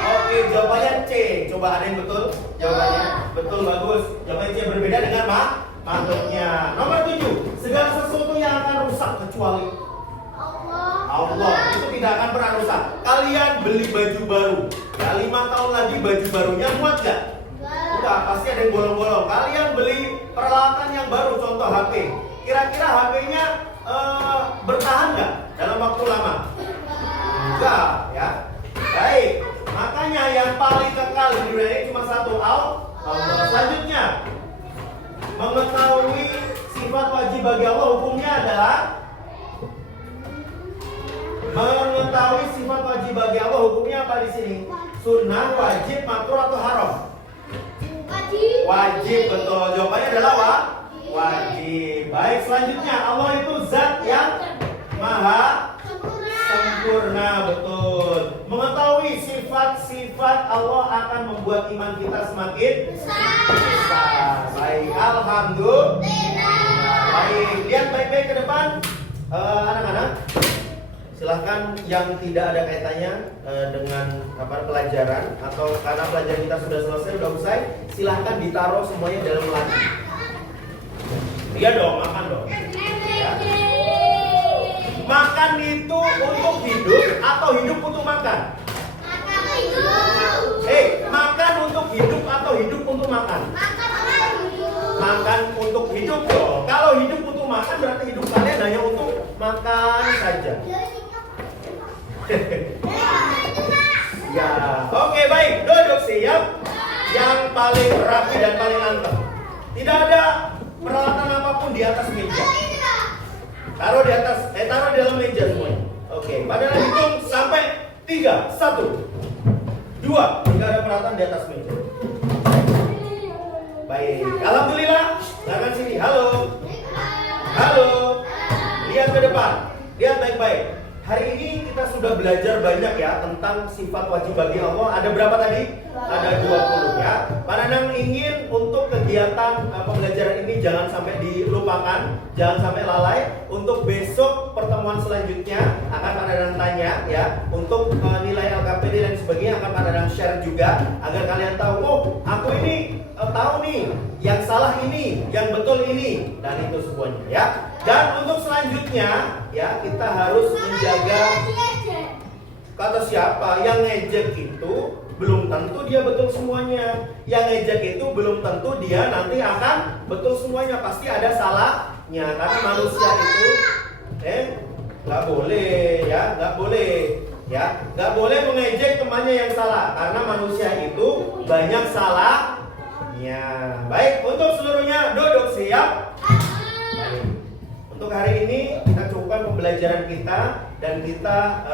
Oke, jawabannya C. Coba ada yang betul? Jawabannya betul, bagus. Jawabannya C, berbeda dengan makhluknya. Nomor 7, segala sesuatu yang akan rusak kecuali Allah itu tidak akan pernah rusak. Kalian beli baju baru, ya 5 tahun lagi baju barunya muat gak? Udah, pasti ada yang bolong-bolong. Kalian beli peralatan yang baru, contoh HP. Kira-kira HP-nya bertahan nggak dalam waktu lama? Enggak, ya. Baik, makanya yang paling kekal di dunia ini cuma satu, Allah. Selanjutnya, mengetahui sifat wajib bagi Allah, hukumnya adalah mengetahui sifat wajib bagi Allah, hukumnya apa di sini? Sunnah, wajib, makruh atau haram? Wajib, betul. Jawabannya adalah wajib. Baik, selanjutnya Allah itu zat yang maha sempurna, betul. Mengetahui sifat-sifat Allah akan membuat iman kita semakin besar. Baik, alhamdulillah. Baik, lihat baik-baik ke depan, anak-anak. Silahkan yang tidak ada kaitannya dengan pelajaran atau karena pelajaran kita sudah selesai, sudah usai, silahkan ditaruh semuanya dalam laci. Iya dong, makan dong. Ya. Makan itu untuk hidup atau hidup untuk makan? Makan untuk hidup atau hidup untuk makan? Makan untuk hidup dong. Kalau hidup untuk makan berarti hidup kalian hanya untuk makan saja. Ya, oke, baik, duduk siap. Yang paling rapi dan paling anteng. Tidak ada peralatan apapun di atas meja. Taruh di atas, taruh di dalam meja semuanya. Oke, pada hitung sampai 3, 1, 2. Tidak ada peralatan di atas meja. Baik, alhamdulillah. Silakan sini. Halo. Halo. Lihat depan. Lihat baik-baik. Hari ini kita sudah belajar banyak ya tentang sifat wajib bagi Allah. Ada berapa tadi? Ada 20 ya. Pak Nanang ingin untuk kegiatan pembelajaran ini jangan sampai dilupakan, jangan sampai lalai. Untuk besok pertemuan selanjutnya akan Pak Nanang tanya ya untuk nilai LKPD dan sebagainya, akan Pak Nanang share juga agar kalian tahu, oh aku ini tahu nih yang salah ini, yang betul ini, dan itu semuanya ya. Dan untuk selanjutnya ya kita harus menjaga, kata siapa, yang ngejek itu belum tentu dia betul semuanya. Yang ngejek itu belum tentu dia nanti akan betul semuanya. Pasti ada salahnya. Karena manusia itu nggak boleh ya, nggak boleh ya, nggak boleh mengejek temannya yang salah. Karena manusia itu banyak salahnya. Baik, untuk seluruhnya duduk siap. Baik. Untuk hari ini kita cukupkan pembelajaran kita dan kita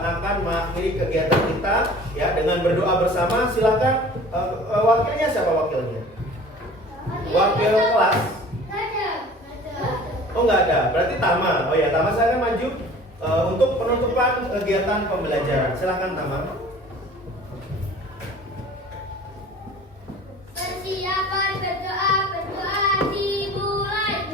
akan mengakhiri kegiatan kita ya dengan berdoa bersama. Silakan wakilnya, siapa wakilnya? Wakil kelas? Oh nggak ada, berarti Tama. Oh ya Tama, saya akan maju untuk penutupan kegiatan pembelajaran. Silakan Tama. Persiapan berdoa dimulai.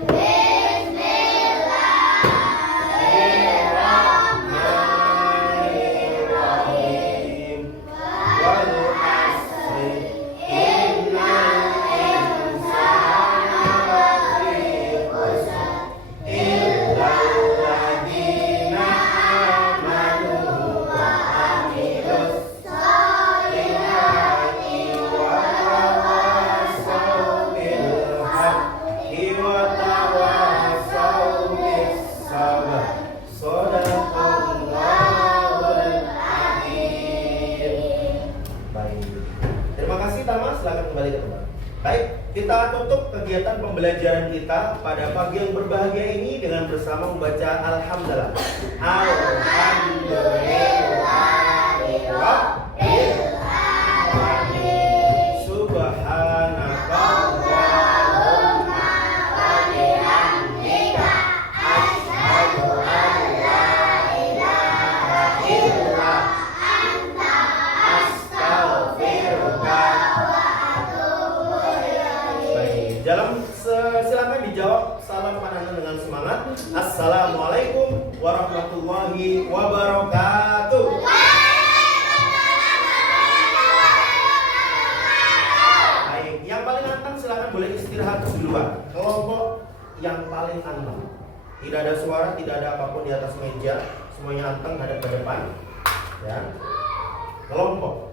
Kita tutup kegiatan pembelajaran kita pada pagi yang berbahagia ini dengan bersama membaca Alhamdulillah. Alhamdulillahirabbil alamin. Subhanakallahumma wa bihamdika asyhadu an la ilaha illa anta astaghfiruka. Silakan dijawab salam Pak Nanang dengan semangat. Assalamualaikum warahmatullahi wabarakatuh. Baik, yang paling anteng silakan boleh istirahat duluan. Kelompok yang paling anteng. Tidak ada suara, tidak ada apapun di atas meja. Semuanya anteng, hadap ke depan. Ya. Kelompok.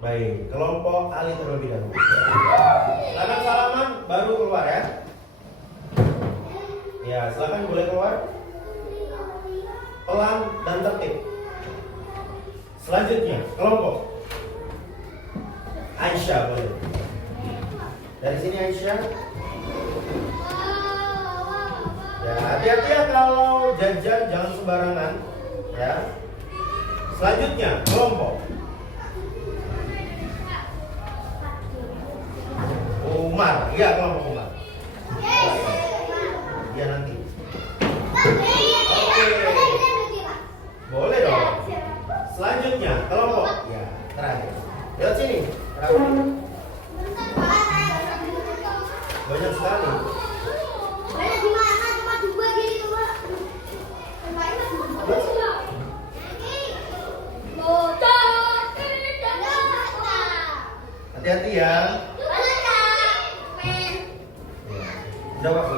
Baik, kelompok Ali terlebih dahulu. Silakan salaman, baru keluar ya. Ya, silakan boleh keluar. Pelan dan tertib. Selanjutnya, kelompok Aisyah boleh. Dari sini Aisyah. Ya, hati-hati ya kalau jajan, jangan sembarangan. Ya. Selanjutnya, kelompok Umar, iya kelompok Umar. Iya nanti. Oke. Boleh dong. Selanjutnya kelompok. Ya terakhir. Lihat sini. Banyak sekali. Banyak di mana? Cuma dua gitu Pak. Hati-hati ya. Jawab